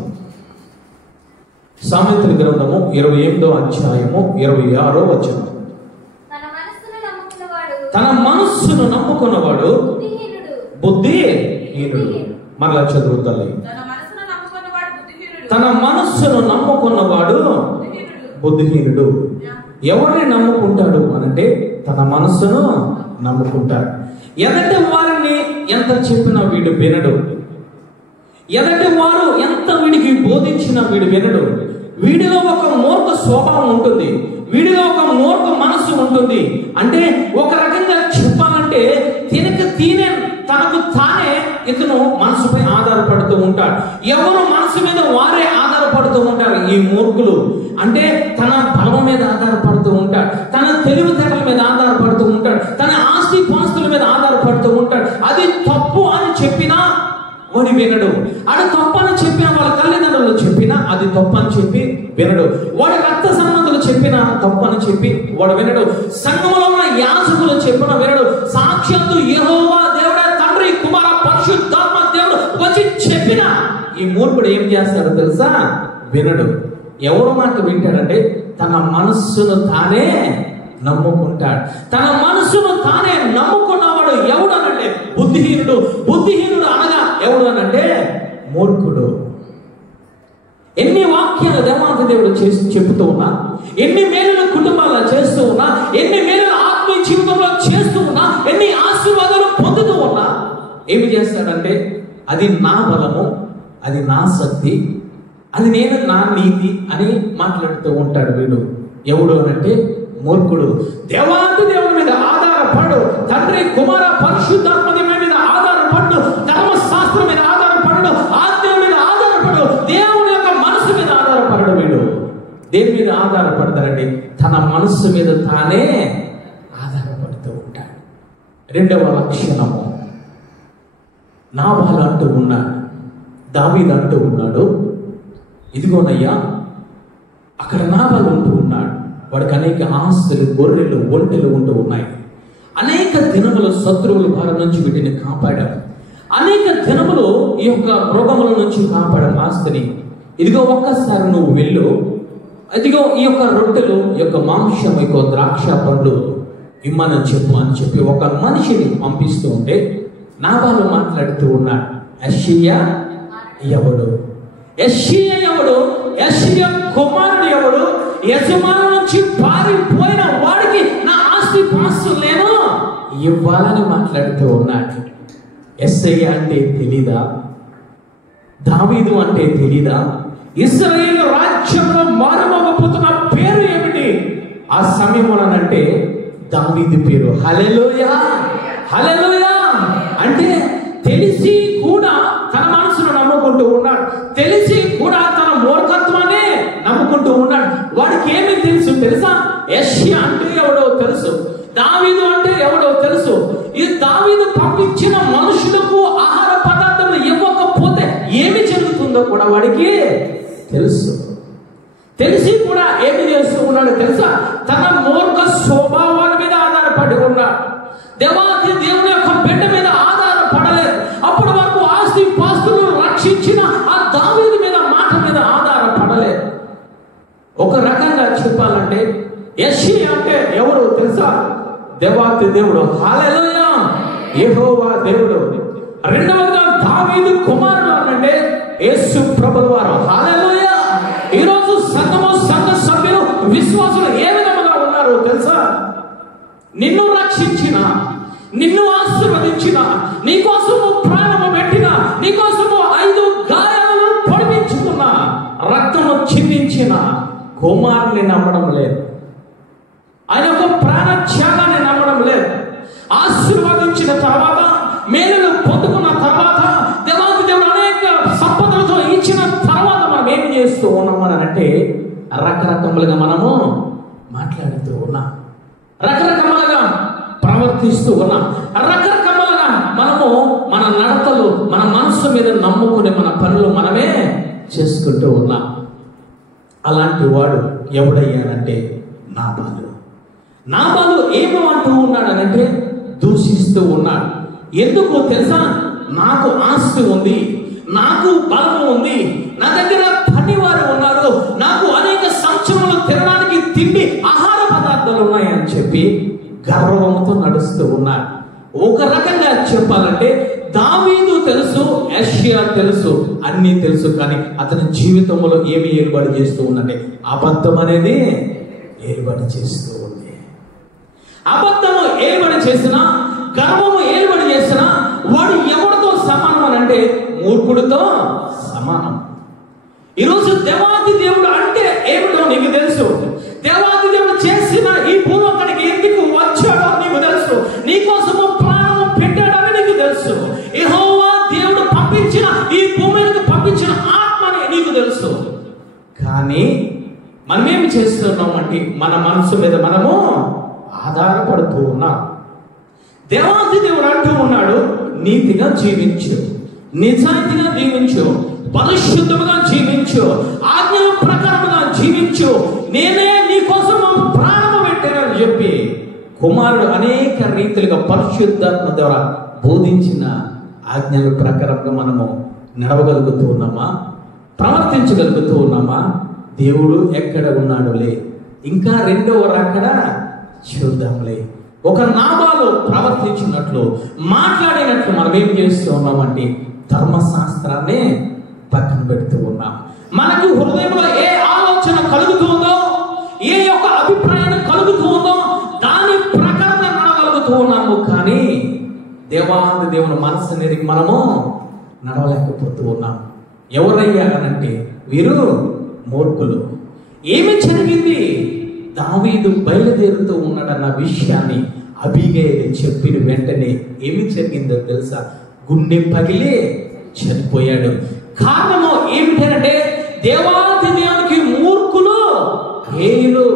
సామెతల గ్రంథము 28వ అధ్యాయము 26వ వచనం. తన మనస్సును నమ్ముకున్నవాడు బుద్ధిహీనుడు. మరలా చదువుతాయి, తన మనస్సును నమ్ముకున్నవాడు బుద్ధిహీనుడు. ఎవరిని నమ్ముకుంటాడు అనంటే తన మనస్సును నమ్ముకుంటాడు. ఎదటి వారిని ఎంత చెప్పినా వీడు వినడు, ఎదటి వారు ఎంత వీడికి బోధించినా వీడు వినడు. వీడిలో ఒక మూర్ఖ స్వభావం ఉంటుంది, వీడిలో ఒక మూర్ఖ మనస్సు ఉంటుంది. అంటే ఒక రకంగా చెప్పాలంటే తనకు తానే ఇతను మనసుపై ఆధారపడుతూ ఉంటాడు. ఎవరు మనసు మీద వారే ఆధారపడుతూ ఉంటారు ఈ మూర్ఖులు. అంటే తన బలం మీద ఆధారపడుతూ ఉంటాడు, తన తెలివితేటల మీద ఆధారపడుతూ ఉంటాడు, తన ఆస్తి పాస్తుల మీద ఆధారపడుతూ ఉంటాడు. అది తప్పు అని చెప్పినా వాడు వినడు. అది తప్పు అని చెప్పినా వాళ్ళ తల్లిదండ్రులు చెప్పినా అది తప్పు అని చెప్పి వినడు. వాడి రక్త సంబంధులు చెప్పినా తప్పు అని చెప్పి వాడు వినడు. సంఘములో ఉన్న యాజకులు చెప్పిన వినడు. సాక్షాత్తు యెహోవా దేవుడే తండ్రి కుమార పరిశుద్ధాత్మ దేవుడు వచ్చి చెప్పినా ఈ మూర్ఖుడు ఏం చేస్తాడో తెలుసా? వినడు. ఎవరు మాట వింటాడంటే తన మనస్సును తానే నమ్ముకుంటాడు. తన మనస్సును తానే నమ్ముకున్నవాడు ఎవడు అనంటే బుద్ధిహీనుడు. బుద్ధిహీనుడు అనగా ఎవడు అనంటే మూర్ఖుడు. ఎన్ని వాక్యాలు దేవాది దేవుడు చేసి చెబుతూ ఉన్నా, ఎన్ని మేలులు కుటుంబాల్లో చేస్తూ ఉన్నా, ఎన్ని మేలులు ఆత్మీయ జీవితంలో చేస్తూ ఉన్నా, ఎన్ని ఆశీర్వాదాలు పొందుతూ ఉన్నా ఏమి చేస్తాడంటే అది నా బలము, అది నా శక్తి, అది నేను నా నీతి అని మాట్లాడుతూ ఉంటాడు వీడు. ఎవడు అనంటే మూర్ఖుడు. దేవాది దేవుని మీద ఆధారపడు, తండ్రి కుమార పరిశుద్ధాత్మ మీద ఆధారపడు, ధర్మశాస్త్రం మీద ఆధారపడు, ఆజ్ఞ మీద ఆధారపడు, దేవుని యొక్క మనసు మీద ఆధారపడడు. వీడు దేని మీద ఆధారపడతాడండి? తన మనస్సు మీద తానే ఆధారపడుతూ ఉంటాడు. రెండవ లక్షణము నాబాలు అంటూ ఉన్నాడు, దావీదు అంటూ ఉన్నాడు, ఇదిగోనయ్యా అక్కడ నాబాలు ఉంటూ ఉన్నాడు, వాడికి అనేక ఆస్తులు, గొర్రెలు, ఒంటెలు ఉంటూ ఉన్నాయి. అనేక దినములు శత్రువుల బారి నుంచి వీటిని కాపాడాడు. అనేక దినములు ఈ యొక్క మృగముల నుంచి కాపాడాడు ఆస్తిని. ఇదిగో ఒక్కసారి నువ్వు వెళ్ళు, ఇదిగో ఈ యొక్క రొట్టెలు, ఈ యొక్క మాంసం, ఈ యొక్క ద్రాక్ష పండ్లు ఇమ్మని చెప్పు అని చెప్పి ఒక మనిషిని పంపిస్తూ ఉంటే నాబాలు మాట్లాడుతూ ఉన్నాడు. యెష్షయా ఎవడు? యెష్షయా ఎవడు? యెష్షయా కుమారుడు ఎవడు? యజమాను నుంచి పారిపోయిన వాడికి నా ఆస్తి పాస్తులు నేను ఇవ్వాలని మాట్లాడుతూ ఉన్నాడు. యెష్షయా అంటే తెలీదా? దావీదు అంటే తెలీదా? ఇశ్రాయేలు రాజ్యంలో మారుమోగపోతున్న పేరు ఏమిటి? ఆ సమయంలోనంటే దావీదు పేరు. హల్లెలూయా, హల్లెలూయా. అంటే తెలిసి కూడా తన మనసును నమ్ముకుంటూ ఉన్నాడు, తెలిసి కూడా తన మూర్ఖత్వాన్ని నమ్ముకుంటూ ఉన్నాడు. వాడికి ఏమి తెలుసు తెలుసా? యెష్షయా అంటే ఎవడో తెలుసు, దావీదు అంటే ఎవడో తెలుసు. ఈ దావీదు పంపించిన మనుషులకు ఆహార పదార్థాలు ఇవ్వకపోతే ఏమి జరుగుతుందో కూడా వాడికి తెలుసు. తెలిసి కూడా ఏమి చేస్తూ ఉన్నాడో తెలుసా? తన మూర్ఖ స్వభావాల మీద ఆధారపడి ఉన్నాడు. దేవాది దేవుని యొక్క బిడ్డ మీద ఆధారపడలేదు. అప్పటి వరకు ఆస్తి పాస్తులను రక్షించిన ఆ దావీదు మీద మాట మీద ఆధారపడలేదు. ఒక రకంగా చెప్పాలంటే యెష్షయా అంటే ఎవరు తెలుసా? దేవాది దేవుడు. హల్లెలూయా, యెహోవా దేవుడు. రెండవదిగా దావీదు కుమారుడు అంటే యేసు ప్రభువు వారు. హల్లెలూయా. ఈరోజు సంఘ సభ్యులు, విశ్వాసులు ఏ విధముగా ఉన్నారు తెలుసా? నిన్ను రక్షించిన, నిన్ను ఆశీర్వదించిన, నీకోసము ప్రాణము పెట్టిన, నీకోసము 5 గాయాలను పొడిపించుకున్న, రక్తము చిందించిన కుమారుని నమ్మడం లేదు. ఆయన యొక్క ప్రాణ త్యాగాన్ని నమ్మడం లేదు. ఆశీర్వదించిన తర్వాత, మేలులు పొందుకున్న తర్వాత, దేవాది దేవుడు అనేక సంపదలతో ఇచ్చిన తర్వాత మనం ఏం చేస్తూ ఉన్నామని అంటే రకరకములుగా మనము మాట్లాడుతూ ఉన్నాం, రకరకములుగా ప్రవర్తిస్తూ ఉన్నాం, రకరకములుగా మనము మన నడతలు, మన మనసు మీద నమ్ముకుని మన పనులు మనమే చేసుకుంటూ ఉన్నాం. అలాంటి వాడు ఎవడయ్యానంటే నాబాలు. నాబాలు ఏమో అంటూ ఉన్నాడనంటే దూషిస్తూ ఉన్నాడు. ఎందుకు తెలుసా? నాకు ఆస్తి ఉంది, నాకు బలము ఉంది, నా దగ్గర పనివారు ఉన్నారు, నాకు అనేక సంవత్సరములు తినడానికి తిండి ఆహార పదార్థాలు ఉన్నాయని చెప్పి గర్వంతో నడుస్తూ ఉన్నాడు. ఒక రకంగా చెప్పాలంటే దావీదు తెలుసు, యెష్షయా తెలుసు, అన్నీ తెలుసు, కానీ అతని జీవితంలో ఏమి ఏర్పాటు చేస్తూ ఉందంటే అబద్ధం అనేది ఏర్పాటు చేస్తూ ఉంది. అబద్ధము ఏర్పాటు చేసినా గర్వము ఏలుబడి చేసినా వాడు ఎవరితో సమానం అని అంటే మూర్ఖుడితో సమానం. ఈరోజు దేవాది దేవుడు అంటే ఏమిటో నీకు తెలుసు. దేవాది దేవుడు చేసిన ఈ భూలోకానికి ఎందుకు వచ్చాడో నీకు తెలుసు. నీకోసము ప్రాణము పెట్టాడని నీకు తెలుసు. యెహోవా దేవుడు పంపించిన ఈ భూమికి పంపించిన ఆత్మని నీకు తెలుసు. కానీ మనమేమి చేస్తున్నాం అంటే మన మనసు మీద మనము ఆధారపడుతూ ఉన్నాం. దేవాది దేవుడు అంటూ ఉన్నాడు, నీతిగా జీవించు, నిజాయితీగా జీవించు, పరిశుద్ధముగా జీవించు, ఆజ్ఞల ప్రకారముగా జీవించు, నేనే నీ కోసం ప్రాణము పెట్టానని చెప్పి కుమారుడు అనేక రీతిలుగా పరిశుద్ధాత్మ ద్వారా బోధించిన ఆజ్ఞల ప్రకారంగా మనము నడవగలుగుతూ ఉన్నామా? ప్రవర్తించగలుగుతూ ఉన్నామా? దేవుడు ఎక్కడ ఉన్నాడులే, ఇంకా రెండవ రాకడ చూద్దాంలే. ఒక నాబాలు ప్రవర్తించినట్లు మాట్లాడినట్లు మనం ఏం చేస్తూ ఉన్నామంటే ధర్మశాస్త్రాన్ని పక్కన పెడుతూ ఉన్నాం. మనకు హృదయంలో ఏ ఆలోచన కలుగుతుందో, ఏ యొక్క అభిప్రాయం కలుగుతూ ఉందో దాని ప్రకారంగా నడవగలుగుతూ ఉన్నాము. కానీ దేవాది దేవుని మనసు అనేది మనము నడవలేకపోతూ ఉన్నాం. ఎవరయ్యా అనంటే వీరు మూర్ఖులు. ఏమి జరిగింది? దావీదు బయలుదేరుతూ ఉన్నాడన్న విషయాన్ని అబీగయలు చెప్పిన వెంటనే ఏమి జరిగిందో తెలుసా? గుండె పగిలి చనిపోయాడు. కారణము ఏమిటంటే దేవాది దేవునికి మూర్ఖులు హేయులు.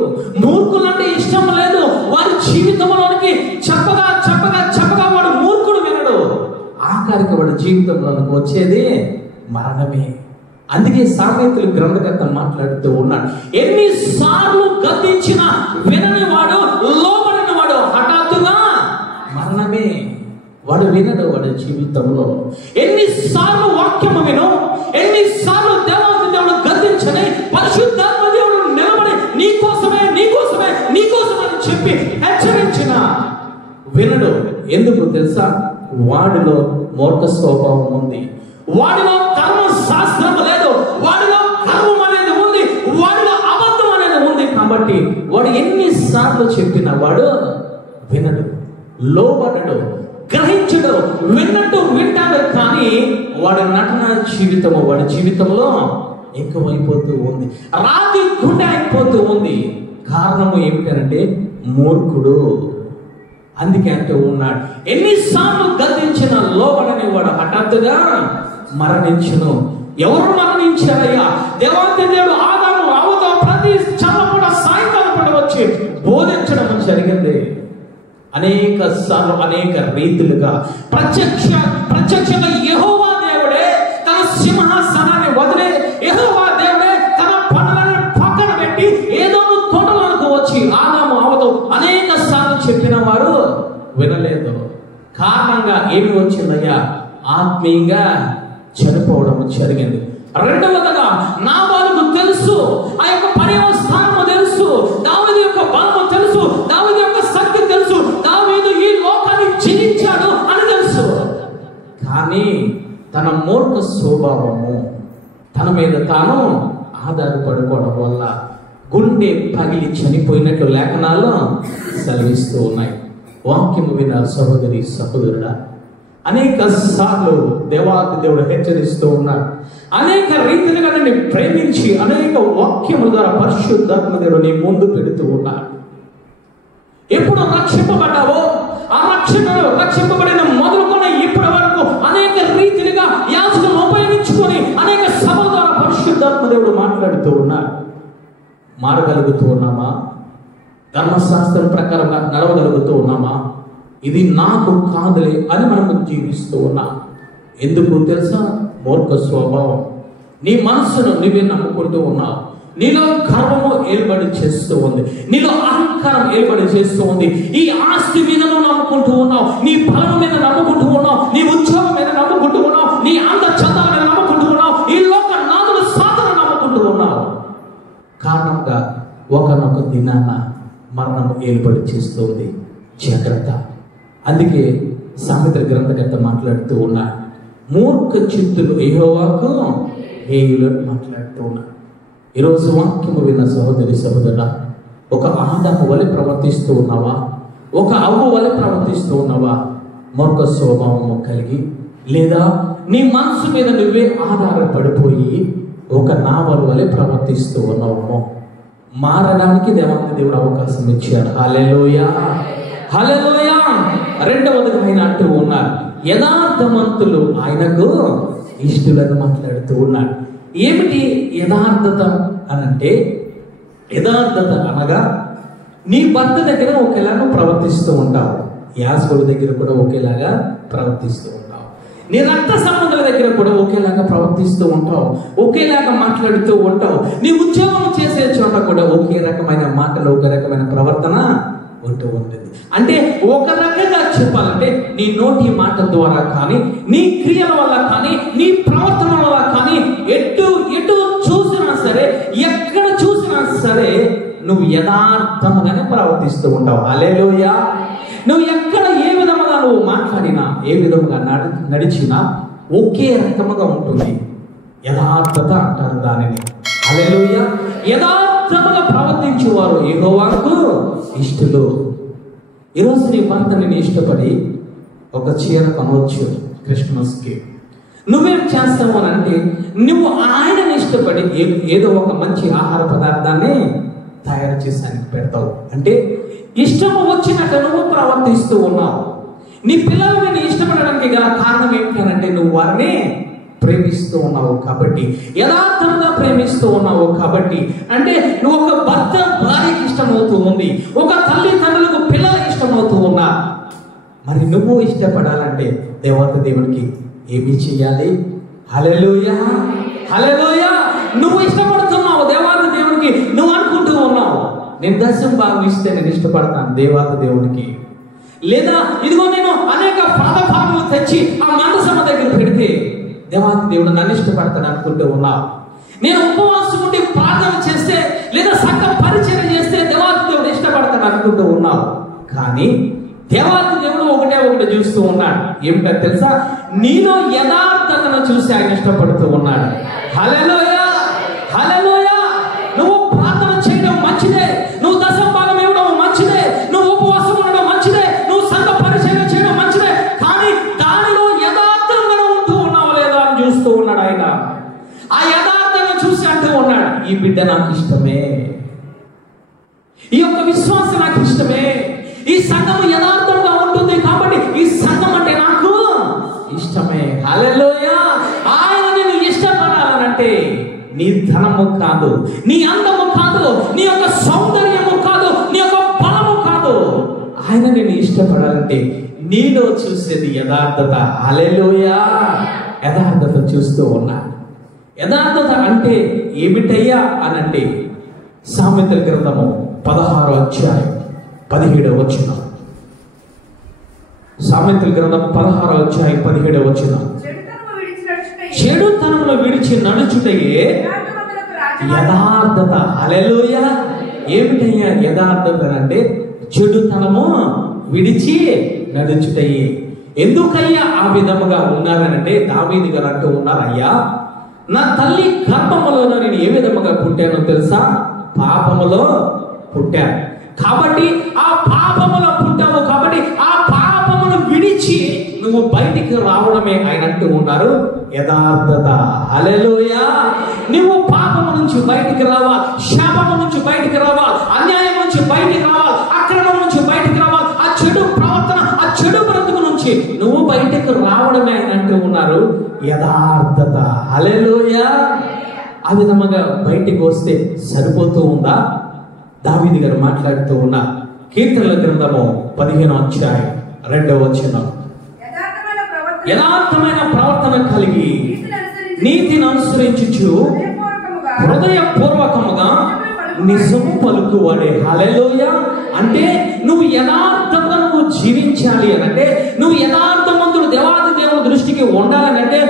మూర్ఖులు అంటే ఇష్టం లేదు. వారి జీవితంలోనికి చెప్పగా చెప్పగా చెప్పగా వాడు మూర్ఖుడు వినడు. ఆఖరికి వాడి జీవితంలోనికి వచ్చేది మరణమే. అందుకే సామెతలు గ్రంథకర్త మాట్లాడుతూ ఉన్నాడు, ఎన్నిసార్లు గద్దించిన వినని వాడు, లోబడిన వాడు హఠాత్తుగా మరణమే. వాడు వినడు వాడి జీవితంలో. ఎన్నిసార్లు వాక్యము విను, ఎన్నిసార్లు దేవాది దేవుడు గద్దించని పరిశుద్ధాత్మ దేవుడు నిలబడి నీకోసమే నీకోసమే నీకోసమే అని చెప్పి హెచ్చరించిన వినడు. ఎందుకు తెలుసా? వాడిలో మూర్ఖ స్వభావం ఉంది, వాడిలో ధర్మశాస్త్రం లేదు, వాడిలో గర్వం అనేది ఉంది, వాడిలో అబద్ధం అనేది ఉంది. కాబట్టి వాడు ఎన్నిసార్లు చెప్పినా వాడు వినడు, లోబడడు, గ్రహించడు. విన్నట్టు వింటాడు, కానీ వాడి నటన జీవితము వాడి జీవితంలో ఎక్కువైపోతూ ఉంది, రాతి గుండె అయిపోతూ ఉంది. కారణము ఏమిటంటే మూర్ఖుడు. అందుకే అంటూ ఉన్నాడు, ఎన్నిసార్లు గద్దించిన లోబడని వాడు హఠాత్తుగా మరణించును. ఎవరు మరణించారయ్యా? దేవాది దేవుడు ఆదాము అవ్వతో ప్రతి చల్లపూట సాయంకాలం పూట వచ్చి బోధించడం జరిగింది. అనేక సార్లు అనేక రీతులుగా ప్రత్యక్షంగా యెహోవా దేవుడే తన సింహాసనాన్ని వదిలే, యెహోవా దేవుడే తన పనులను పక్కన పెట్టి ఏదో కొండలకు వచ్చి ఆదాము అవ్వతో అనేక సార్లు చెప్పిన వారు వినలేదు. కారణంగా ఏమి వచ్చిందయ్యా? ఆత్మీయంగా చనిపోవడం జరిగింది. రెండవదిగా నాబాలుకు తెలుసు, ఆ యొక్క పర్యవస్థానము తెలుసు, దావీదు యొక్క బలము తెలుసు, దావీదు యొక్క శక్తి తెలుసు, దావీదు ఈ లోకాన్ని జయించాడు అని తెలుసు. కానీ తన మూర్ఖ స్వభావము, తన మీద తాను ఆధారపడుకోవడం వల్ల గుండె పగిలి చనిపోయినట్లు లేఖనాలు సెలవిస్తూ ఉన్నాయి. వాక్యము విన సహోదరి సహోదరుడా, అనేక సార్లు దేవాది దేవుడు హెచ్చరిస్తూ ఉన్నాడు. అనేక రీతిలుగా నిన్ను ప్రేమించి అనేక వాక్యముల ద్వారా పరిశుద్ధాత్మ దేవుడు నీ ముందు పెడుతూ ఉన్నాడు. ఎప్పుడు రక్షింపబడ్డావో ఆ రక్షింపబడిన మొదలుకొని ఇప్పటి వరకు అనేక రీతిలుగా యాజకులను ఉపయోగించుకొని అనేక సభల ద్వారా పరిశుద్ధాత్మ దేవుడు మాట్లాడుతూ ఉన్నాడు. మారగలుగుతూ ఉన్నామా? ధర్మశాస్త్రం ప్రకారంగా నడవగలుగుతూ ఉన్నామా? ఇది నాకు కాదులే అని మనము జీవిస్తూ ఉన్నాం. ఎందుకు తెలుసా? మూర్ఖ స్వభావం. నీ మనసును నువ్వే నమ్ముకుంటూ ఉన్నావు. నీలో గర్వము ఏర్పడి చేస్తూ ఉంది, నీలో అహంకారం ఏర్పడి చేస్తూ ఉంది. ఈ ఆస్తి మీద నువ్వు నమ్ముకుంటూ ఉన్నావు, నీ బలం మీద నమ్ముకుంటూ ఉన్నావు, నీ ఉద్యోగం మీద నమ్ముకుంటూ ఉన్నావు, నీ అందచందాల మీద నమ్ముకుంటూ ఉన్నావు, ఈ లోక నాదుల సాధన నమ్ముకుంటూ ఉన్నావు. కారణంగా ఒకనొక దినాన మరణం ఏర్పడి చేస్తుంది. జాగ్రత్త. అందుకే సామెతల గ్రంథకర్త మాట్లాడుతూ ఉన్నాడు, మూర్ఖ చిత్తులు యెహోవాకు హేయులు మాట్లాడుతూ ఉన్నాడు. ఈరోజు వాక్యము విన్న సహోదరి సహోదరుడా, ఒక ఆదాము వలె ప్రవర్తిస్తూ ఉన్నావా? ఒక అవ్వ వలె ప్రవర్తిస్తూ ఉన్నావా? మూర్ఖ స్వభావము కలిగి, లేదా నీ మనసు మీద నువ్వే ఆధారపడిపోయి ఒక నావల్ వలె ప్రవర్తిస్తూ ఉన్నావు. మారడానికి దేవుడు అవకాశం ఇచ్చాడు. హల్లెలూయా, హల్లెలూయా. రెండవదిగా ఆయన అంటూ ఉన్నారు, యథార్థవంతులు ఆయనకు ఇష్టలని మాట్లాడుతూ ఉన్నాడు. ఏమిటి యథార్థత అనంటే, యథార్థత అనగా నీ భర్త దగ్గర ఒకేలాగా ప్రవర్తిస్తూ ఉంటావు, యాజకుడి దగ్గర కూడా ఒకేలాగా ప్రవర్తిస్తూ ఉంటావు, నీ రక్త సంబంధుల దగ్గర కూడా ఒకేలాగా ప్రవర్తిస్తూ ఉంటావు, ఒకేలాగా మాట్లాడుతూ ఉంటావు, నీ ఉద్యోగం చేసే చోట కూడా ఒకే రకమైన మాటలు, ఒక రకమైన ప్రవర్తన ఉంటూ ఉంటుంది. అంటే ఒక రకంగా చెప్పాలంటే నీ నోటి మాట ద్వారా కానీ, నీ క్రియల వల్ల కానీ, నీ ప్రవర్తన వల్ల కానీ, ఎటు చూసినా సరే, ఎక్కడ చూసినా సరే నువ్వు యథార్థముగానే ప్రవర్తిస్తూ ఉంటావు. హల్లెలూయా. నువ్వు ఎక్కడ ఏ విధముగా నువ్వు మాట్లాడినా, ఏ విధముగా నడిచినా ఒకే రకముగా ఉంటుంది. యథార్థత అంటారు దానిని. హల్లెలూయా. యథార్థముగా ప్రవర్తించేవారు యెహోవాకు ఇష్టలు. ఈరోజు నీ భర్త నిన్ను ఇష్టపడి ఒక చీర కొనవచ్చు క్రిస్మస్కి. నువ్వేం చేస్తావు అని అంటే, నువ్వు ఆయనని ఇష్టపడి ఏదో ఒక మంచి ఆహార పదార్థాన్ని తయారు చేసి ఆయనకు పెడతావు. అంటే ఇష్టము వచ్చినట్టు నువ్వు ప్రవర్తిస్తూ ఉన్నావు. నీ పిల్లలు నిన్ను ఇష్టపడడానికి గల కారణం ఏమిటంటే, నువ్వు వారిని ప్రేమిస్తూ ఉన్నావు కాబట్టి, యథార్థంగా ప్రేమిస్తూ ఉన్నావు కాబట్టి. అంటే నువ్వు ఒక భర్త భార్యకి ఇష్టమవుతూ ఉంది, ఒక తల్లి తండ్రులకు పిల్లలకి ఇష్టమవుతూ ఉన్నా. మరి నువ్వు ఇష్టపడాలంటే దేవునికి ఏమి చేయాలి? హల్లెలూయా, హల్లెలూయా. నువ్వు ఇష్టపడుతున్నావు దేవునికి, నువ్వు అనుకుంటూ ఉన్నావు, నేను దశం భాగం ఇస్తే నేను ఇష్టపడతాను దేవునికి, లేదా ఇదిగో నేను అనేక పాదఫలములు తెచ్చి ఆ మందసమ దగ్గర పెడితే దేవుడు నన్ను ఇష్టపడతాను అనుకుంటూ ఉన్నావు. నేను ఉపవాసం ఉండి ప్రార్థన చేస్తే, లేదా సంఘ పరిచయం చేస్తే దేవుడు ఇష్టపడతాను అనుకుంటూ ఉన్నావు. కానీ దేవుడు ఒకటే చూస్తూ ఉన్నాడు. ఏమిటో తెలుసా? నీలో యథార్థతను చూసి ఆయన ఇష్టపడుతూ ఉన్నాడు. హల్లెలూయా, హల్లెలూయా. నువ్వు ప్రార్థన చేయడం మంచిదే, నువ్వు దశంభాగం ఇవ్వడం మంచిదే, నువ్వు ఉపవాసం ఉండడం మంచిదే, నువ్వు సంఘ పరిచయం చేయడం మంచిదే. కానీ దానిలో యథార్థంగా ఉంటూ ఉన్నావు లేదా అని చూస్తూ ఉన్నాడు ఆయన. ఆ యథార్థంగా చూసి అంటూ ఉన్నాడు, ఈ బిడ్డ నాకు ఇష్టమే, ఈ యొక్క విశ్వాసం నాకు ఇష్టమే, ఈ సంఘం యథార్థంగా ఉంటుంది కాబట్టి ఈ సంఘం అంటే నాకు ఇష్టమే. హల్లెలూయా. ఆయన నిన్ను ఇష్టపడాలనంటే నీ ధనము కాదు, నీ అందము కాదు, నీ యొక్క సౌందర్యము కాదు, నీ యొక్క బలము కాదు. ఆయన నిన్ను ఇష్టపడాలంటే నీలో చూసేది యథార్థత. హల్లెలూయా. యథార్థత చూస్తూ ఉన్నాడు. యథార్థత అంటే ఏమిటయ్యా అనంటే, సామెతల గ్రంథము 16వ అధ్యాయం 17వ వచనం. సామెతల గ్రంథం 16వ అధ్యాయం 17వ వచనం. చెడుతనమును విడిచి నడుచుటయే యథార్థత. హల్లెలూయా. ఏమిటయ్యా యథార్థత అంటే, చెడుతనము విడిచి నడుచుటయే. ఎందుకయ్యా ఆ విధముగా ఉన్నారనంటే, దావీదు గారు అంటూ ఉన్నారు, అయ్యా నా తల్లి గర్భములో నేను ఏ విధముగా పుట్టానో తెలుసా? పాపములో పుట్టాను. కాబట్టి ఆ పాపములో పుట్టావు కాబట్టి ఆ పాపమును విడిచి నువ్వు బయటికి రావడమే ఆయన అంటూ ఉన్నారు యథార్థత. హల్లెలూయా. నువ్వు పాపము నుంచి బయటికి రావాలి, శాపము నుంచి బయటికి రావాలి, అన్యాయం నుంచి బయటికి రావాలి, అక్రమం నుంచి బయటికి రావాలి, ఆ చెడు ప్రవర్తన, ఆ చెడు బ్రతుకు నుంచి నువ్వు బయటికి రావడమే ఆయన అంటూ ఉన్నారు యథార్థత. హల్లెలూయా. ఆ విధముగా బయటికి వస్తే సరిపోతూ ఉందా? దావీదు గారు మాట్లాడుతూ ఉన్న కీర్తనల గ్రంథము 15వ అధ్యాయం 2వ వచనం. యథార్థమైన ప్రవర్తన కలిగి నీతిని అనుసరించుచు హృదయపూర్వకముగా నిజము పలుకువాడే. హల్లెలూయా. అంటే నువ్వు యథార్థంగా నువ్వు జీవించాలి అనంటే, నువ్వు యథార్థవంతుడు దేవాది దేవుని దృష్టికి ఉండాలనంటే,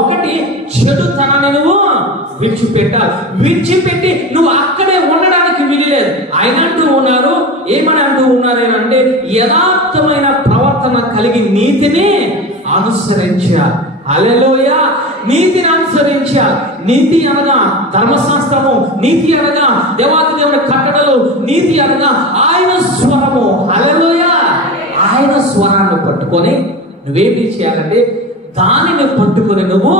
ఒకటి చెడుతనాన్ని నువ్వు విడిచిపెట్టాలి. విడిచిపెట్టి నువ్వు అక్కడే ఉండడానికి వీలులేదు. ఆయన అంటూ ఉన్నారు, ఏమని అంటూ ఉన్నారేనంటే, యథార్థమైన ప్రవర్తన కలిగి నీతిని అనుసరించాలి. హల్లెలూయా. నీతిని అనుసరించాలి. నీతి అనగా ధర్మశాస్త్రము, నీతి అనగా దేవాది దేవుని కట్టడలు, నీతి అనగా ఆయన స్వరము. హల్లెలూయా. ఆయన స్వరాన్ని పట్టుకొని నువ్వేమి చేయాలంటే దానిని పట్టుకొని నువ్వు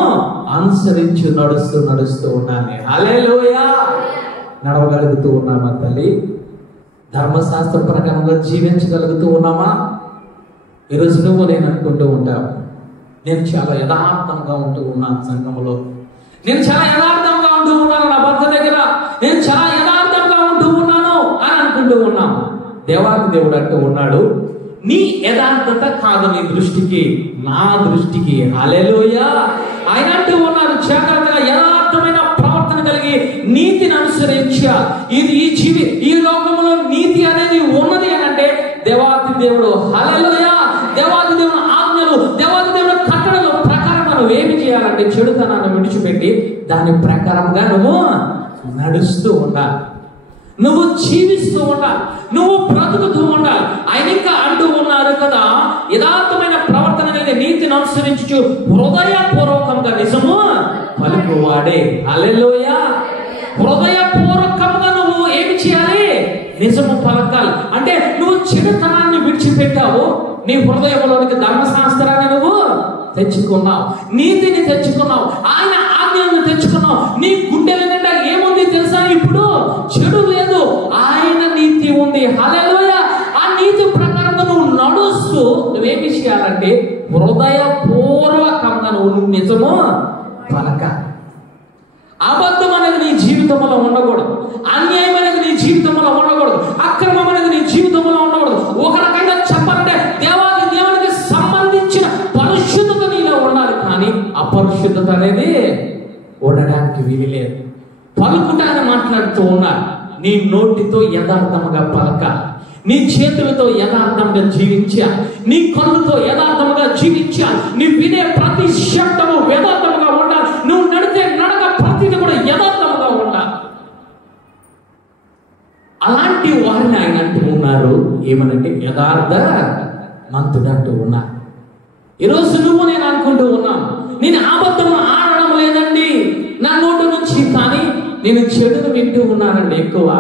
అనుసరించి నడుస్తూ ఉండాలి. హల్లెలూయా. నడవగలుగుతూ ఉన్నామా తల్లి? ధర్మశాస్త్ర ప్రకారంగా జీవించగలుగుతూ ఉన్నామా? ఈరోజు నువ్వు నేను అనుకుంటూ ఉంటావు, నేను చాలా యథార్థంగా ఉంటూ ఉన్నాను సంఘంలో, నేను చాలా యథార్థంగా ఉంటూ ఉన్నాను నా భర్త దగ్గర, నేను చాలా యథార్థంగా ఉంటూ ఉన్నాను అని అనుకుంటూ ఉన్నాము. దేవాది దేవుడు అంటూ ఉన్నాడు, నీ యథార్థత కాదు నీ దృష్టికి, నా దృష్టికి. హల్లెలూయా. ఆయన అంటూ ఉన్నారు, జాగ్రత్తగా యథార్థమైన ప్రవర్తన కలిగి నీతిని అనుసరించా. ఈ లోకంలో నీతి అనేది ఉన్నది అని అంటే దేవాది దేవుడు, హల్లెలూయా, దేవాది దేవుని ఆజ్ఞలు, దేవాది దేవుని కట్టడల ప్రకారం నువ్వేమి చేయాలంటే చెడుతనాన్ని విడిచిపెట్టి దాని ప్రకారంగా నువ్వు నడుస్తూ ఉండాలి, నువ్వు జీవిస్తూ ఉండాలి, నువ్వు బ్రతుకుతూ ఉండాలి. ఆయన ఇంకా అంటూ ఉన్నారు కదా, యథార్థమైన ప్రవర్తన కలిగి నీతిని అనుసరించు హృదయపూర్వకంగా నిజము పలుకువాడే. హల్లెలూయా. హృదయపూర్వకంగా నువ్వు ఏమి చేయాలి? నిజము పలకాలి. అంటే నువ్వు చెడుతనాన్ని విడిచిపెట్టావు, నీ హృదయంలోనికి ధర్మశాస్త్రాన్ని నువ్వు తెచ్చుకున్నావు, నీతిని తెచ్చుకున్నావు, ఆయన ఆజ్ఞలను తెచ్చుకున్నావు. నీ గుండెల నిండా ఏముంది తెలుసా? ఇప్పుడు చెడు లేదు, ఆయన నీతి ఉంది. హల్లెలూయా. ఆ నీతి ప్రకారంగా నువ్వు నడుస్తూ నువ్వేమి చేయాలంటే హృదయపూర్వకంగా నువ్వు నిజము పలకాలి. అబద్ధం అనేది నీ జీవితంలో ఉండకూడదు, అన్యాయం అనేది నీ జీవితంలో ఉండకూడదు, అక్రమం అనేది నీ జీవితంలో ఉండకూడదు. ఒక రకంగా చెప్పాలంటే దేవాది దేవునికి సంబంధించిన పరిశుద్ధత నీలో ఉండాలి, కానీ అపరిశుద్ధత అనేది ఉండడానికి వీలులేదు. పలుకుటాన్ని మాట్లాడుతూ ఉన్నారు, నీ నోటితో యథార్థముగా పలకాలి, నీ చేతులతో యథార్థంగా జీవించాలి, నీ కళ్ళుతో యథార్థముగా జీవించాలి, నీ వినే ప్రతి శబ్దము యథార్థముగా ఉండాలి, నువ్వు నడితే నడక ప్రతిది కూడా యథార్థముగా ఉండాలి. అలాంటి వారిని ఆయన అంటూ ఉన్నారు, ఏమనంటే యథార్థ మంతుడు అంటూ ఉన్నారు. ఈరోజు నువ్వు నేను అనుకుంటూ ఉన్నాను, నేను అబద్ధం ఆడడం లేదండి నా నోటి నుంచి, కానీ నేను చెడును వింటూ ఉన్నానండి ఎక్కువ.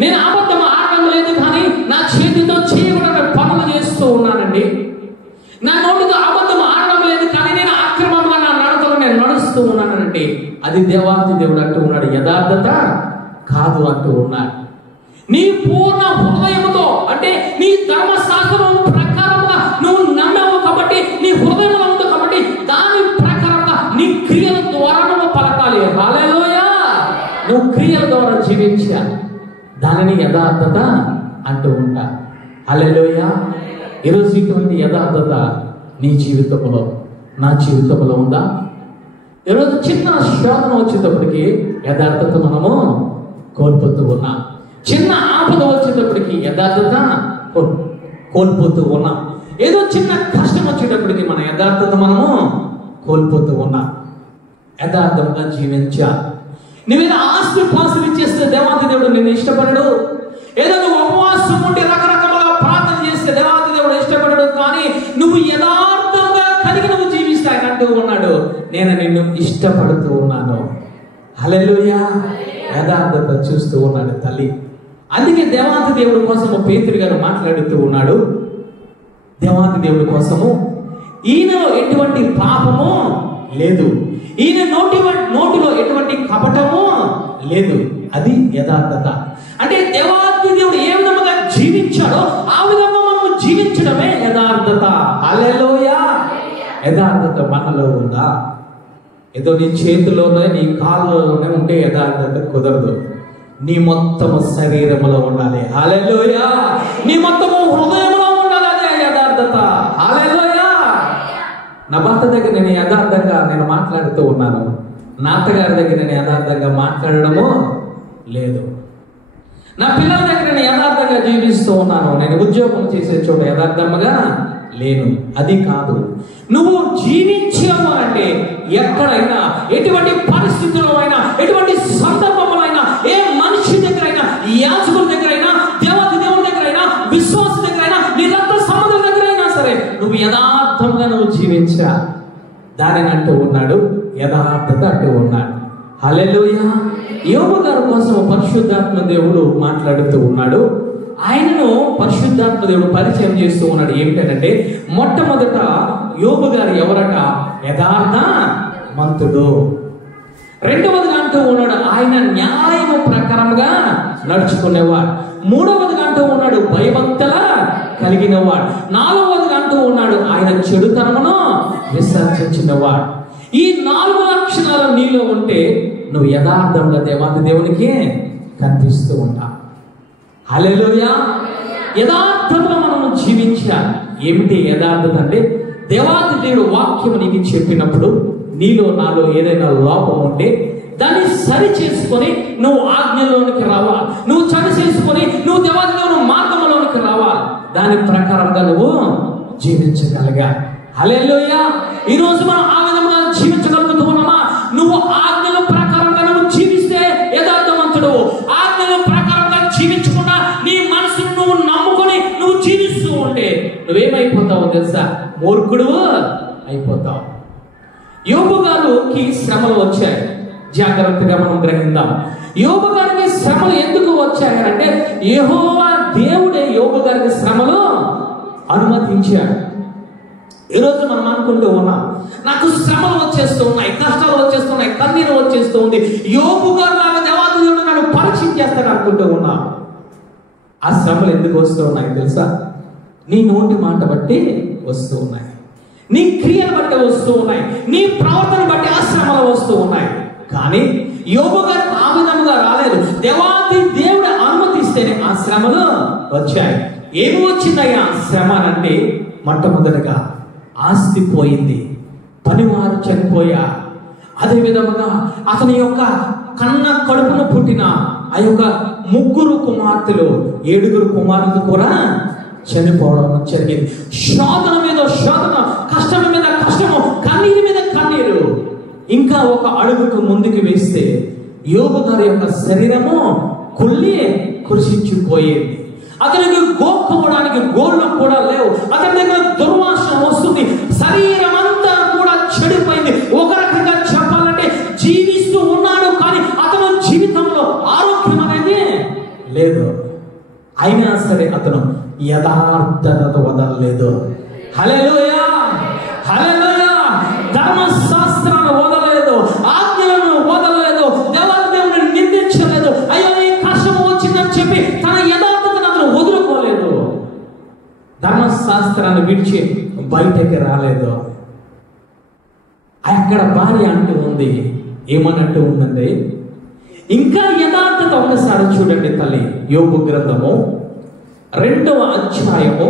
నేను అబద్ధం ఆడడం లేదు, కానీ నా చేతితో చేయకూడని పనులు చేస్తూ ఉన్నానండి. నా నోటితో అబద్ధం ఆడడం లేదు, కానీ నేను అక్రమంగా నా నడతలో నేను నడుస్తూ ఉన్నానండి. అది దేవాది దేవుడు అంటూ ఉన్నాడు, యథార్థత కాదు అంటూ ఉన్నాడు. నీ పూర్ణ హృదయముతో, అంటే నీ ధర్మశాస్త్రం ప్రకారంగా నువ్వు నమ్మావు కాబట్టి, నీ హృదయంలో ఉంది కాబట్టి దాని ప్రకారంగా నీ క్రియల ద్వారా నువ్వు పలకాలి. హల్లెలూయా. నువ్వు క్రియల ద్వారా జీవించాలి, దానిని యథార్థత అంటూ ఉంటా. హల్లెలూయా. ఈరోజు ఇటువంటి యథార్థత నీ జీవితంలో, నా జీవితంలో ఉందా? ఈరోజు చిన్న శోధన వచ్చేటప్పటికి యథార్థత మనము కోల్పోతూ ఉన్నాం, చిన్న ఆపద వచ్చేటప్పటికి యథార్థత కోల్పోతూ ఉన్నాం, ఏదో చిన్న కష్టం వచ్చేటప్పటికి మన యథార్థత మనము కోల్పోతూ ఉన్నాం. యథార్థంగా జీవించాలి. నువ్వేదో ఆస్తి పాస్తులు ఇచ్చేస్తే దేవాది దేవుడు నిన్ను ఇష్టపడడు. ఏదో నువ్వు ఉపవాసం ఉండి రకరకాలుగా ప్రార్థన చేస్తే దేవాది దేవుడు ఇష్టపడడు. కానీ నువ్వు యథార్థంగా కలిగి నువ్వు జీవిస్తే ఆయన అంటూ ఉన్నాడు, నేను నిన్ను ఇష్టపడుతూ ఉన్నాను. హల్లెలూయా. యథార్థత చూస్తూ ఉన్నాడు తల్లి. అందుకే దేవాది దేవుడి కోసము పేతురు గారు మాట్లాడుతూ ఉన్నాడు, దేవాది దేవుడి కోసము ఈయనలో ఎటువంటి పాపము లేదు, ఈయన నోటిలో ఎటువంటి కపటము లేదు. అది యథార్థత. అంటే దేవాది దేవుడు ఏ విధంగా జీవించాడో ఆ విధంగా మనం జీవించడమే యథార్థత. హల్లెలూయా. యథార్థత మనలో ఉందా? ఏదో నీ చేతిలోనే నీ కాళ్ళలోనే ఉంటే యథార్థత కుదరదు. నీ మొత్తము శరీరంలో ఉండాలి. హల్లెలూయా. నీ మొత్తము హృదయంలో ఉండాలి. అదే యథార్థత. హల్లెలూయా. నా భర్త దగ్గర నేను యథార్థంగా నేను మాట్లాడుతూ ఉన్నాను, నా అత్తగారి దగ్గర నేను యథార్థంగా మాట్లాడడము లేదు. నా పిల్లల దగ్గర నేను యథార్థంగా జీవిస్తూ ఉన్నాను, నేను ఉద్యోగం చేసే చోట యథార్థంగా లేను. అది కాదు. నువ్వు జీవించావు అంటే ఎక్కడైనా, ఎటువంటి పరిస్థితుల్లో అయినా, ఎటువంటి సందర్భంలో అయినా, ఏ మనిషి దగ్గర అయినా, యాజకుల దగ్గర అయినా, దేవాది దేవుని దగ్గర అయినా, విశ్వాస దగ్గర అయినా, నీ రక్త సంబంధం దగ్గర అయినా సరే నువ్వు యథార్థంగా నువ్వు జీవించా. దానిని అంటూ ఉన్నాడు, యథార్థత అంటూ ఉన్నాడు. హల్లెలూయా. యోబు గారి కోసం పరిశుద్ధాత్మ దేవుడు మాట్లాడుతూ ఉన్నాడు. ఆయనను పరిశుద్ధాత్మ దేవుడు పరిచయం చేస్తూ ఉన్నాడు. ఏమిటంటే మొట్టమొదట యోబు గారు ఎవరట? యథార్థమంతుడు. రెండవదిగా అంటూ ఉన్నాడు ఆయన న్యాయము ప్రకారంగా నడుచుకునేవాడు. మూడవదిగా అంటూ ఉన్నాడు భయభక్తుల కలిగినవాడు. నాలుగవదిగా అంటూ ఉన్నాడు ఆయన చెడుతనమును విసర్జించినవాడు. ఈ 4 లక్షణాలు నీలో ఉంటే నువ్వు యథార్థంగా దేవాది దేవునికి కనిపిస్తూ ఉంటావు. హల్లెలూయా. యథార్థంగా మనము జీవించాలి. ఏమిటి యథార్థత అంటే దేవాది దేవుడు వాక్యం నీకు చెప్పినప్పుడు నీలో నాలో ఏదైనా లోపం ఉంటే దాన్ని సరి చేసుకొని నువ్వు ఆజ్ఞలోనికి రావాలి. నువ్వు సరి చేసుకొని నువ్వు దేవాది దేవుని మార్గంలోనికి రావాలి. దాని ప్రకారంగా నువ్వు జీవించగలిగా. హల్లెలూయా. ఈరోజు మనం ఆ విధంగా జీవించగలుగుతూ ఉన్నామా? నువ్వు ఆజ్ఞల ప్రకారంగా నువ్వు జీవిస్తే యథార్థవంతుడు. ఆజ్ఞల ప్రకారంగా జీవించకుండా నీ మనసును నువ్వు నమ్ముకొని నువ్వు జీవిస్తూ ఉంటే నువ్వేమైపోతావో తెలుసా? మూర్ఖుడు అయిపోతావు. యోబు గారికి శ్రమలు వచ్చాయి. జాగ్రత్తగా మనం గ్రహిద్దాం. యోబు గారికి శ్రమలు ఎందుకు వచ్చాయంటే యెహోవా దేవుడే యోబు గారికి శ్రమలు అనుమతించాడు. ఈరోజు మనం అనుకుంటూ ఉన్నాం నాకు శ్రమలు వచ్చేస్తూ ఉన్నాయి, కష్టాలు వచ్చేస్తున్నాయి, కన్నీరు వచ్చేస్తూ ఉంది. యోబు గారు లాగా దేవాది దేవుడు నన్ను పరీక్ష చేస్తాడు అనుకుంటూ ఉన్నా. ఆ శ్రమలు ఎందుకు వస్తూ ఉన్నాయి తెలుసా? నీ నోటి మాట బట్టి వస్తూ ఉన్నాయి, నీ క్రియను బట్టి వస్తూ ఉన్నాయి, నీ ప్రవర్తన బట్టి ఆ శ్రమలు వస్తూ ఉన్నాయి. కానీ యోబు గారు ఆ విధముగా రాలేదు. దేవాది దేవుడు అనుమతిస్తేనే ఆ శ్రమలు వచ్చాయి. ఏమి వచ్చిందయ్యా శ్రమ అంటే మొట్టమొదటిగా ఆస్తి పోయింది, పనివారు చనిపోయా, అదే విధముగా అతని యొక్క కన్న కడుపును పుట్టిన ఆ యొక్క 3 కుమార్తెలు 7 కుమారులు కూడా చనిపోవడం జరిగింది. శోధన మీద శోధన, కష్టం మీద కష్టము, కన్నీరు మీద కన్నీరు. ఇంకా ఒక అడుగుకు ముందుకు వేస్తే యోబు గారి యొక్క శరీరము కుళ్ళి కృషించిపోయేది. అతనికి గోక్కోవడానికి గోళ్ళు కూడా లేవు. అతని దగ్గర దుర్వాసన వస్తుంది. శరీరం అంతా కూడా చెడిపోయింది. ఒక రకంగా చెప్పాలంటే జీవిస్తూ ఉన్నాడు కానీ అతను జీవితంలో ఆరోగ్యం అనేది లేదు. అయినా సరే అతను యథార్థత వదలలేదు. హల్లెలూయా, హల్లెలూయా. ధర్మశాస్త్రాన్ని వదలలేదు, ఆజ్ఞలను వదలలేదు, దేవాది దేవుని నిందించలేదు. అయ్యో ఈ కష్టం వచ్చిందని చెప్పి తన యథార్థతను అతను వదులుకోలేదు. ధర్మశాస్త్రాన్ని విడిచి బయటకి రాలేదు. అక్కడ భార్య అంటూ ఉంది, ఏమన్నట్టు ఉందండి? ఇంకా యథార్థత ఒకసారి చూడండి తల్లి. యోబు గ్రంథము 2వ అధ్యాయము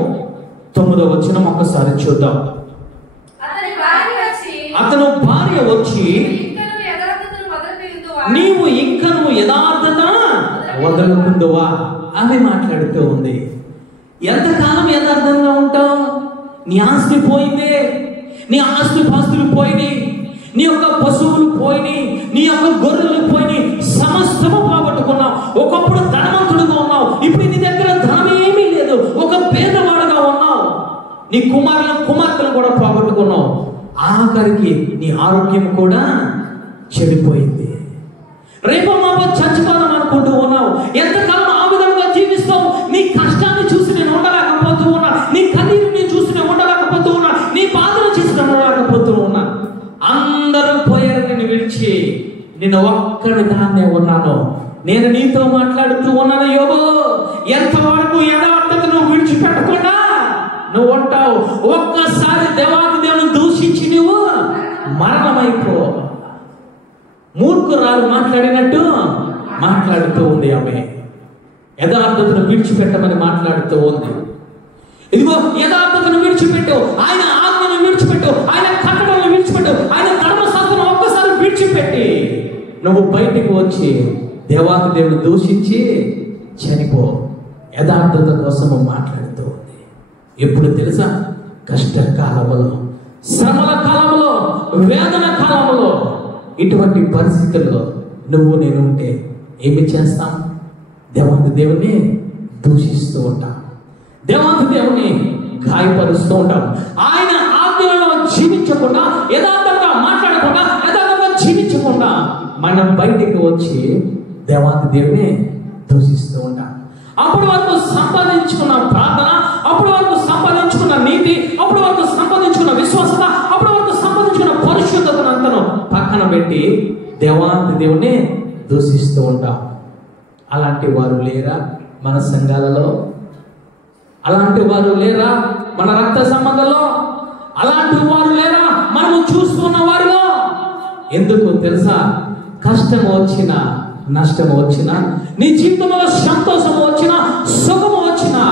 9వ వచనం ఒకసారి చూద్దాం. అతను భార్య వచ్చి నీవు ఇంకను యథార్థత వదలకుందువా అని మాట్లాడుతూ ఉంది. ఎంతకాలం యథార్థంగా ఉంటావు? నీ ఆస్తి పోయిందే, నీ ఆస్తి పాస్తులు పోయినాయి, నీ యొక్క పశువులు పోయినాయి, నీ యొక్క గొర్రెలు పోయినాయి, సమస్తము పోగొట్టుకున్నావు. ఒకప్పుడు ధనవంతుడుగా ఉన్నావు, ఇప్పుడు నీ దగ్గర ధనం ఏమీ లేదు, ఒక పేదవాడుగా ఉన్నావు. నీ కుమార్తెలు కూడా పోగొట్టుకున్నావు. ఆఖరికి నీ ఆరోగ్యం కూడా చెడిపోయింది. రేపు మాపో చచ్చిపోదాం అనుకుంటూ ఉన్నావు. ఎంతకాలం ఆ విధంగా జీవిస్తావు? నీ కష్టాన్ని చూసి నేను ఉండలేకపోతూ ఉన్నా, నీ కన్నీరుని చూసి నేను ఉండలేకపోతూ ఉన్నా, నీ బాధను చూసి నేను ఉండలేకపోతూ ఉన్నా. అందరూ పోయారు నిన్ను విడిచి, నేను ఒక్కడి దాన్నే ఉన్నాను. నేను నీతో మాట్లాడుతూ ఉన్నాను. యోబు, ఎంతవరకు యథార్థతను విడిచిపెట్టకుండా నువ్వు ఉంటావు? ఒక్కసారి దేవాది దేవుని దూషించి నువ్వు మరణమైపో. మూర్ఖురాలు మాట్లాడినట్టు మాట్లాడుతూ ఉంది. ఆమె యథార్థతను విడిచిపెట్టమని మాట్లాడుతూ ఉంది. ఇదిగో యథార్థతను విడిచిపెట్టు, ఆయన ఆజ్ఞను విడిచిపెట్టు, ఆయన కట్టడలను విడిచిపెట్టు, ఆయన ధర్మశాస్త్రం ఒక్కసారి విడిచిపెట్టి నువ్వు బయటికి వచ్చి దేవాది దేవుని దూషించి చనిపో. యథార్థత కోసము మాట్లాడుతూ ఉంది. ఎప్పుడు తెలుసా? కష్టకాలంలో, శ్రమల కాలంలో, వేదన కాలంలో, ఇటువంటి పరిస్థితుల్లో నువ్వు నేను ఉంటే ఏమి చేస్తాం? దేవాది దేవుని దూషిస్తూ ఉంటాం, దేవాది దేవుని గాయపరుస్తూ ఉంటాం. ఆయన ఆజ్ఞలలో జీవించకుండా, యథార్థంగా మాట్లాడకుండా, యథార్థంగా జీవించకుండా మనం బయటికి వచ్చి దేవాది దేవుని దూషిస్తూ ఉంటాం. అప్పటి వరకు సంపాదించుకున్న ప్రార్థన, అప్పటి వరకు సంపాదించుకున్న నీతి, అప్పటి వరకు సంపాదించుకున్న విశ్వాసత, అప్పటి వరకు సంపాదించుకున్న పరిశుద్ధతనంతను పక్కన పెట్టి దేవాది దేవుని దూషిస్తూ ఉంటాం. అలాంటి వారు లేరా మన సంఘాలలో? అలాంటి వారు లేరా మన రక్త సంబంధంలో? అలాంటి వారు లేరా మనము చూస్తున్న వారిలో? ఎందుకు తెలుసా? కష్టం వచ్చినా, నష్టం వచ్చినా, నీ జీవితంలో సంతోషం వచ్చినా, సుఖము వచ్చినా,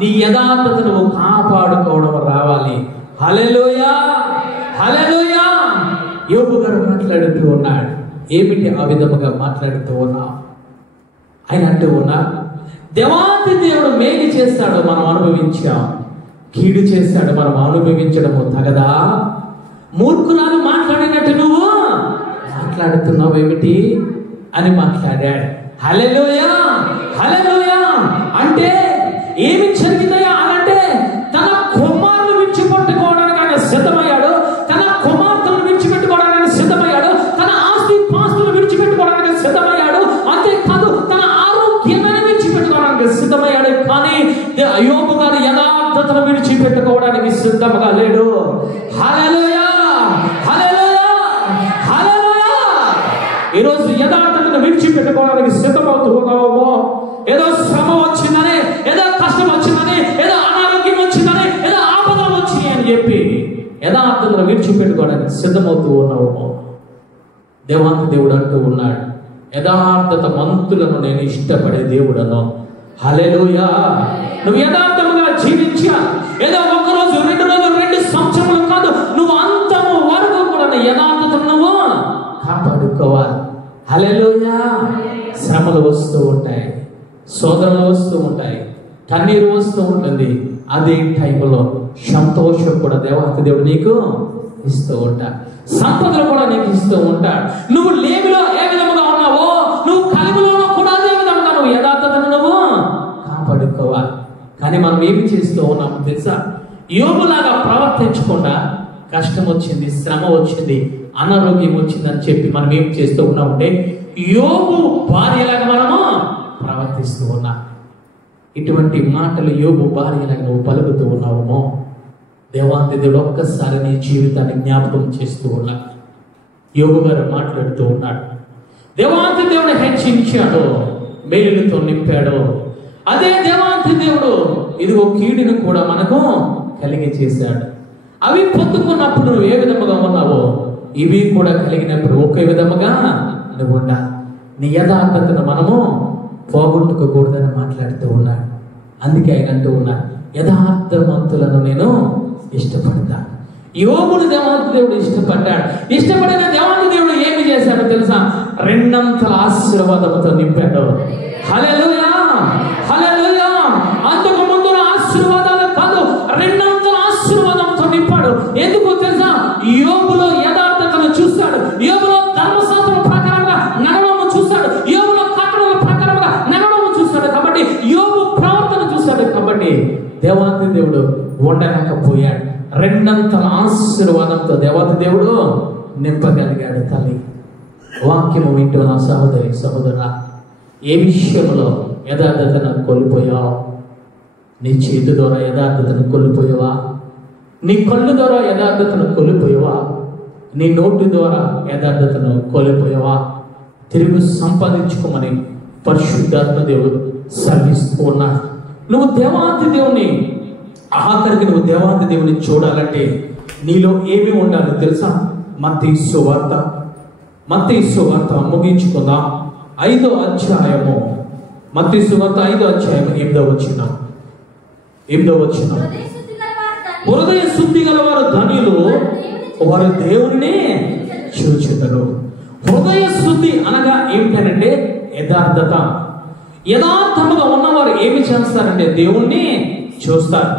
నీ యథార్థతను కాపాడుకోవడం రావాలి. హల్లెలూయా, హల్లెలూయా. యోబు గారు మాట్లాడుతూ ఉన్నాడు. ఏమిటి ఆ విధముగా మాట్లాడుతూ ఉన్నా? ఆయన అంటూ ఉన్నా, దేవాతి దేవుడు మేలు చేస్తాడు, మనం అనుభవించాం. కీడు చేస్తాడు, మనం అనుభవించడము తగదా? మూర్ఖురాలు మాట్లాడినట్టు నువ్వు మాట్లాడుతున్నావు ఏమిటి అని మాట్లాడాడు. హల్లెలూయా, హల్లెలూయా. అంటే ఏమి జరిగిందయ్యా అంటే, తన కుమారుని విడిచిపెట్టుకోవడానికి ఆయన సిద్ధమయ్యాడు, తన కుమార్తెను విడిచిపెట్టుకోవడానికి సిద్ధమయ్యాడు, తన ఆస్తి పాస్తులు విడిచిపెట్టుకోవడానికి సిద్ధమయ్యాడు. అంతేకాదు తన ఆరోగ్యాన్ని విడిచిపెట్టుకోవడానికి సిద్ధమయ్యాడు. కానీ యోబు గారు యథార్థతను విడిచిపెట్టుకోవడానికి సిద్ధంగా లేడు. హల్లెలూయా, హల్లెలూయా, హల్లెలూయా. ఈరోజు యథార్థతను విడిచిపెట్టుకోవడానికి సిద్ధమవుతూ ఉన్నామో, ఏదో శ్రమ వచ్చిందని, ఏదో కష్టం వచ్చిందని, ఏదో అనారోగ్యం వచ్చిందని, ఏదో ఆపదలు వచ్చినాయి అని చెప్పి యథార్థతను విడిచిపెట్టుకోవడానికి సిద్ధమవుతూ ఉన్నామో, దేవాంత దేవుడు అంటూ ఉన్నాడు, యథార్థత మంతులను నేను ఇష్టపడే దేవుడను. హల్లెలూయా. నువ్వు యథార్థముగా జీవించా, ఏదో ఒక రోజు, 2 రోజులు, 2 సంవత్సరాలు కాదు, నువ్వు అంతము వరకు కూడా యథార్థతను నువ్వు కాపాడుకోవాలి. హల్లెలూయా. శ్రమలు వస్తూ ఉంటాయి, శోధనలు వస్తూ ఉంటాయి, కన్నీరు వస్తూ ఉంటుంది. అదే టైంలో సంతోషం కూడా దేవాతి దేవుడు నీకు ఇస్తూ ఉంటాడు, సంపదలు కూడా నీకు ఇస్తూ ఉంటాడు. నువ్వు లేమిలో ఏ విధముగా ఉన్నావో, నువ్వు కలిమిలోనూ కూడా అదే విధంగా నువ్వు యథార్థతను నువ్వు కాపాడుకోవాలి. కానీ మనం ఏమి చేస్తూ ఉన్నాము తెలుసా? యోబులాగా ప్రవర్తించకుండా, కష్టం వచ్చింది, శ్రమ వచ్చింది, అనారోగ్యం వచ్చిందని చెప్పి మనం ఏం చేస్తూ ఉన్నామంటే, యోబు భార్యలాగా మనము ప్రవర్తిస్తూ ఉన్నాం. ఇటువంటి మాటలు యోబు భార్యలాగా నువ్వు పలుకుతూ ఉన్నావేమో, దేవాంతి దేవుడు ఒక్కసారి నీ జీవితాన్ని జ్ఞాపకం చేస్తూ ఉన్నా. యోబు గారు మాట్లాడుతూ ఉన్నాడు, దేవాంతి దేవుడు హెచ్చించాడు, మేలుతో నింపాడు. అదే దేవాంతి దేవుడు ఇదిగో కీడును కూడా మనకు కలిగి చేశాడు. అవి పొందుకున్నప్పుడు నువ్వు ఏ విధముగా ఉన్నావో, ఇవి కూడా కలిగినప్పుడు ఒకే విధముగా నువ్వు ఉండాలి. నీ యథార్థతను మనము పోగొట్టుకోకూడదని మాట్లాడుతూ ఉన్నాడు. అందుకే ఆయన అంటూ ఉన్నాడు, యథార్థవంతులను నేను ఇష్టపడతాను. యోబుని దేవాంతి దేవుడు ఇష్టపడ్డాడు. ఇష్టపడిన దేవాంతి దేవుడు ఏమి చేశాడో తెలుసా? 2 అంతల ఆశీర్వాదంతో నింపాడు. హల్లెలూయా, హల్లెలూయా. అంతకు ముందు ఆశీర్వాదాలు కాదు, 2 అంతల ఆశీర్వాదంతో నింపాడు. ఎందుకు తెలుసా? యోబులో యథార్థతను చూశాడు, యోబులో ధర్మశాస్త్రం ప్రకారంగా నడవడం చూశాడు, యోబులో కట్టడల ప్రకారంగా నడవడం చూశాడు. కాబట్టి యోబు ప్రవర్తన చూశాడు. కాబట్టి దేవాంతి దేవుడు ఉండలేకపోయాడు. 2 అంతల ఆశీర్వాదంతో దేవాతి దేవుడు నింపగలిగాడు. తల్లి, వాక్యము వింటున్న సహోదరి సహోదరా, ఏ విషయంలో యథార్థతను కోల్పోయావు? నీ చేతి ద్వారా యథార్థతను కోల్పోయావా? నీ కళ్ళు ద్వారా యథార్థతను కోల్పోయావా? నీ నోటి ద్వారా యథార్థతను కోల్పోయావా? తిరిగి సంపాదించుకోమని పరిశుద్ధాత్మ దేవుడు సర్విస్తూ ఉన్నాడు. నువ్వు దేవాతి దేవుని, ఆఖరికి నువ్వు దేవాతి దేవుని చూడాలంటే నీలో ఏమి ఉండాలో తెలుసా? మత్తయి సువార్త ముగించుకుందాం. 5వ అధ్యాయము, మత్తయి సువార్త 5వ అధ్యాయం 8వ వచనం. హృదయ శుద్ధి గల వారు ధన్యులు, వారు దేవుని చూచుతారు. హృదయ శుద్ధి అనగా ఏమిటంటే యథార్థత. యథార్థముగా ఉన్నవారు ఏమి చేస్తారంటే దేవుణ్ణి చూస్తారు.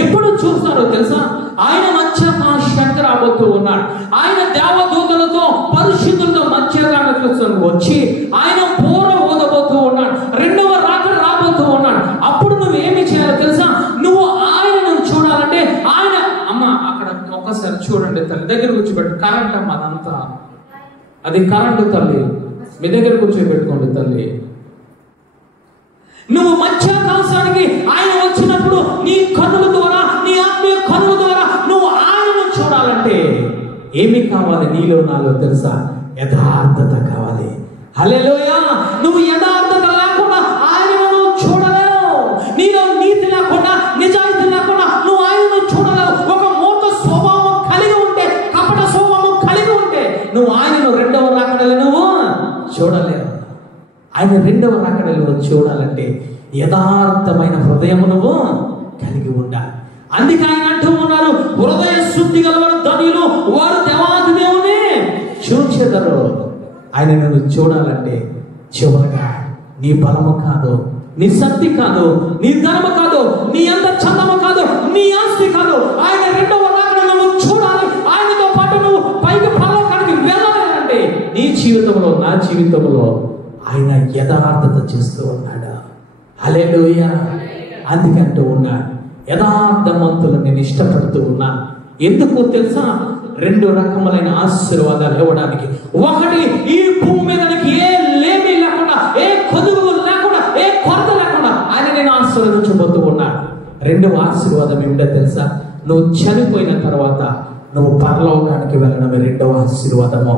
ఎప్పుడు చూస్తారో తెలుసా? ఆయన మధ్యాకాశానికి రాబోతూ ఉన్నాడు. ఆయన దేవదూతలతో పరిశుద్ధులతో మధ్యాకాశానికి వచ్చి ఆయన పూర్వ ఊదబోతూ ఉన్నాడు. 2వ రాత్రి రాబోతూ ఉన్నాడు. అప్పుడు నువ్వు ఏమి చేయాలో తెలుసా? నువ్వు ఆయనను చూడాలంటే ఆయన, అమ్మ అక్కడ ఒక్కసారి చూడండి తల్లి, దగ్గర కూర్చోబెట్టు. కరెంట్ అమ్మ, అదంతా అది కరెంటు తల్లి, మీ దగ్గర కూర్చోబెట్టుకోండి తల్లి. నువ్వు మధ్యాకాశానికి ఆయన వచ్చినప్పుడు నీ కన్నుల ద్వారా, నీ ఆత్మీయ కన్నుల ద్వారా నువ్వు ఆయనను చూడాలంటే ఏమి కావాలి నీలో నాలో తెలుసా? యథార్థత కావాలి. హల్లెలూయా. నువ్వు యథార్థత లేకుండా ఆయనను నువ్వు చూడలేవు. నీలో నీతి లేకుండా, నిజాయితీ లేకుండా నువ్వు ఆయనను చూడలేవు. ఒక మూర్ఖ స్వభావం కలిగి ఉంటే, కపట స్వభావం కలిగి ఉంటే నువ్వు ఆయనను రెండవ రాకడలో నువ్వు చూడలేవు. ఆయన రెండవ రాకడలో చూడాలంటే యథార్థమైన హృదయం నువ్వు కలిగి ఉండాలి. అందుకే ఆయన అంటూ ఉన్నారు, హృదయ శుద్ధి గలవారు ధన్యులు, వారు దేవాది దేవుని చూచెదరు. ఆయన నువ్వు చూడాలంటే చివరగా నీ బలము కాదు, నీ శక్తి కాదు, నీ ధనము కాదు, నీ అంత చందము కాదు, నీ ఆస్తి కాదు. ఆయన రెండవ రాకడలో నువ్వు చూడాలి. ఆయనతో పాటు నువ్వు పైకి పరలోకానికి వెళ్ళాలంటే నీ జీవితంలో, నా జీవితంలో ఆయన యథార్థత చేస్తూ ఉన్నాడు. హల్లెలూయా. అందుకంటూ ఉన్నాడు, యథార్థవంతులను నేను ఇష్టపడుతూ ఉన్నా. ఎందుకు తెలుసా? రెండు రకములైన ఆశీర్వాదాలు ఇవ్వడానికి. ఒకటి, ఈ భూమి మీద ఏ లేమి లేకుండా, ఏ కొదువు లేకుండా, ఏ కొరత లేకుండా ఆయన నేను ఆశీర్వదించబోతూ ఉన్నాను. రెండవ ఆశీర్వాదం ఏమిటో తెలుసా? నువ్వు చనిపోయిన తర్వాత నువ్వు పరలోకానికి వెళ్ళడమే రెండవ ఆశీర్వాదము.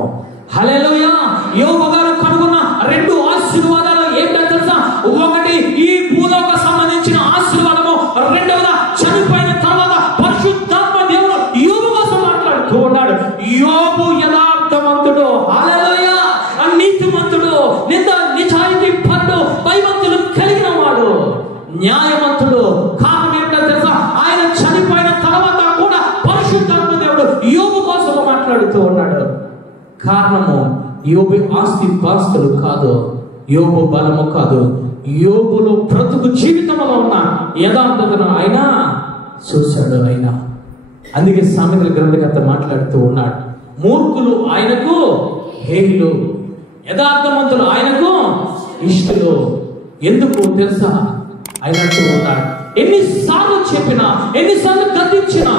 హల్లెలూయా. యోబు గారు కనుగొన్న రెండు ఆశీర్వాదాలు ఏమిటో తెలుసా? ఒకటి, ఈ భూలోక సంబంధించిన ఆశీర్వాదము. రెండవదా, చనిపోయిన తర్వాత పరిశుద్ధాత్మ దేవుడు యోబు కోసం మాట్లాడుతూ ఉన్నాడు. యోబు యథార్థవంతుడు, హల్లెలూయా, నీతిమంతుడు, నిజాయితీ పరుడు, భయభక్తులు కలిగిన వాడు, న్యాయవంతుడు. కారణం ఏంటో తెలుసా? ఆయన చనిపోయిన తర్వాత కూడా పరిశుద్ధాత్మ దేవుడు యోబు కోసం మాట్లాడుతూ ఉన్నాడు. కారణము యోబు ఆస్తి పాస్తులు కాదు, యోబు బలము కాదు, యోబులో బ్రతుకు జీవితంలో ఉన్న యథార్థతను ఆయన చూశాడు. ఆయన అందుకే సామెతల గ్రంథకర్త మాట్లాడుతూ ఉన్నాడు, మూర్ఖులు ఆయనకు హేయులు, యథార్థవంతులు ఆయనకు ఇష్టలు. ఎందుకు తెలుసా? ఆయన అంటూ ఉన్నాడు, ఎన్నిసార్లు చెప్పినా, ఎన్నిసార్లు గద్దించినా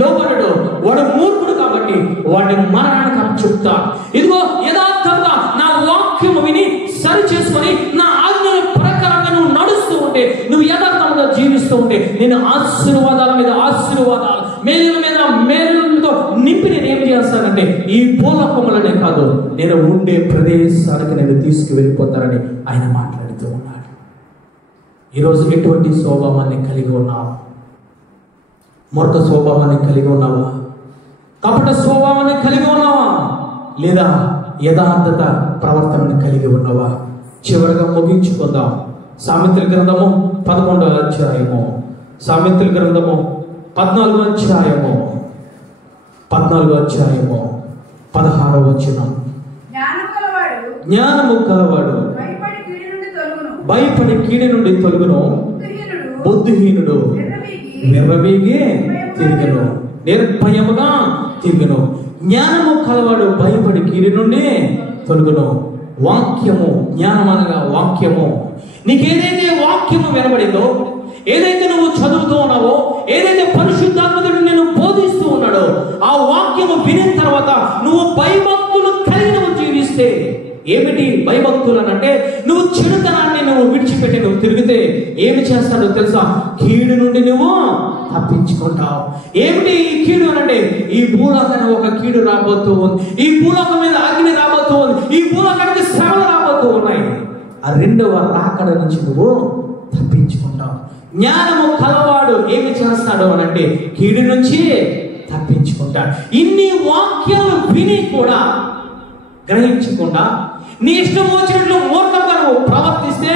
లోబడడు. వాడు మూర్ఖుడు కాబట్టి వాడిని మరణానికి అప్పచెప్తా. ఇదిగో యథార్థంగా నా వాక్యము విని సరి చేసుకొని నా ఆజ్ఞల ప్రకారంగా నువ్వు నడుస్తూ ఉంటే, నువ్వు యథార్థంగా జీవిస్తూ ఉంటే నేను ఆశీర్వాదాల మీద ఆశీర్వాదాలు, మేలుల మీద మేలులతో నింపి నేను ఏం చేస్తానంటే ఈ భూలోకములనే కాదు, నేను ఉండే ప్రదేశానికి నేను తీసుకువెళ్ళిపోతానని ఆయన మాట్లాడుతూ ఉన్నాడు. ఈరోజు ఎటువంటి స్వభావాన్ని కలిగి ఉన్నావు? మూర్ఖ స్వభావాన్ని కలిగి ఉన్నావా? కపట స్వభావాన్ని కలిగి ఉన్నావా? లేదా యథార్థత ప్రవర్తనని కలిగి ఉన్నావా? చివరిగా ముగించుకుందాం. సామెతల గ్రంథము 11వ అధ్యాయము, సామెతల గ్రంథము 14వ అధ్యాయము, 16వ వచనం. జ్ఞానము కలవాడు భయపడి కీడి నుండి తొలగును, బుద్ధిహీనుడు విర్రవీగి తిరుగును, నిర్భయముగా తిరుగును. జ్ఞానము కలవాడు భయపడి కీడి నుండి తొలగును. వాక్యము, జ్ఞానం అనగా వాక్యము. నీకేదైతే వాక్యము వినబడిందో, ఏదైతే నువ్వు చదువుతూ ఉన్నావో, ఏదైతే పరిశుద్ధాత్ముడు నేను బోధిస్తూ ఉన్నాడో, ఆ వాక్యము వినిన తర్వాత నువ్వు భయభక్తులు కలిగి నువ్వు జీవిస్తే, ఏమిటి భయభక్తులు అంటే నువ్వు చెడుతనాన్ని నువ్వు విడిచిపెట్టి నువ్వు తిరిగితే ఏమి చేస్తాడో తెలుసా? కీడు నుండి నువ్వు తప్పించుకుంటావు. ఏమిటి ఈ కీడు అంటే? ఈ భూలోకానికి ఒక కీడు రాబోతూ ఉంది, ఈ భూలోకం మీద అగ్ని రాబోతూ ఉంది, ఈ భూలోకానికి శ్రమలు రాబోతూ ఉన్నాయి. ఆ రెండవ రాకడ నుంచి నువ్వు తప్పించుకుంటావు. జ్ఞానము కలవాడు ఏమి చేస్తాడు అని అంటే కీడు నుంచి తప్పించుకుంటాడు. ఇన్ని వాక్యాలు విని కూడా గ్రహించకుండా నీ ఇష్టం వచ్చినట్లు మూర్ఖంగా నువ్వు ప్రవర్తిస్తే,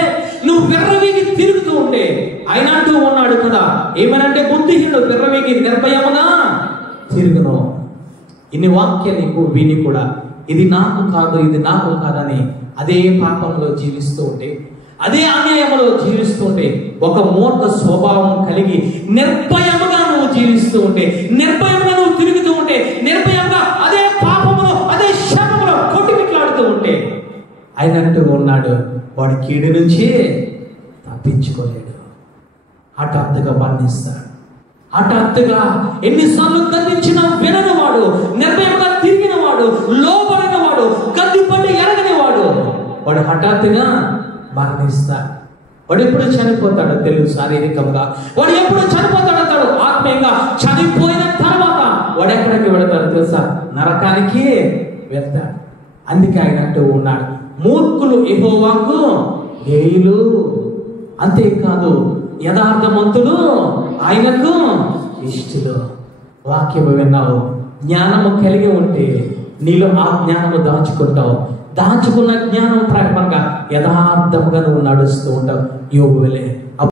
నువ్వు విర్రవీగి తిరుగుతూ ఉంటే, ఆయన అంటూ ఉన్నాడు కదా, ఏమనంటే బుద్ధిహీనుడు విర్రవీగి నిర్భయముగా తిరుగును. ఇన్ని వాక్యాలు నీకు విని కూడా ఇది నాకు కాదు, ఇది నాకు కాదని అదే పాపంలో జీవిస్తూ ఉంటే, అదే అన్యాయంలో జీవిస్తూ ఉంటే, ఒక మూర్ఖ స్వభావం కలిగి నిర్భయముగా నువ్వు జీవిస్తూ ఉంటే, నిర్భయంగా నువ్వు తిరుగుతూ ఉంటే, నిర్భయంగా అదే పాపములో అదే శాపములో కొట్టుమిట్లాడుతూ ఉంటే, ఆయన అంటూ ఉన్నాడు వాడి కీడు నుంచి తప్పించుకోలేడు, హఠాత్తుగా బంధిస్తాడు. హఠాత్తుగా ఎన్నిసార్లు గద్దించినా వినని వాడు, నిర్భయంగా తిరిగిన వాడు, లోబడిన వాడు, గద్దిపడి ఎరగని వాడు, వాడు హఠాత్తుగా మరణిస్తాడు. వాడు ఎప్పుడు చనిపోతాడో తెలుసు శారీరకంగా, వాడు ఎప్పుడు చనిపోతాడో ఆత్మీయంగా. చనిపోయిన తర్వాత వాడు ఎక్కడికి వెళతాడు తెలుసా? నరకానికి వెళ్తాడు. అందుకే ఆయన అంటూ ఉన్నాడు, మూర్ఖులు యెహోవాకు హేయులు, అంతేకాదు యథార్థవంతులు ఆయనకు ఇష్టలు. వాక్యము విన్నావు, జ్ఞానము కలిగి ఉంటే నీలో ఆ జ్ఞానము దాచుకుంటావు. దాచుకున్న జ్ఞానం ప్రకారంగా యథార్థముగా నువ్వు నడుస్తూ ఉంటావు. యోబు వలె.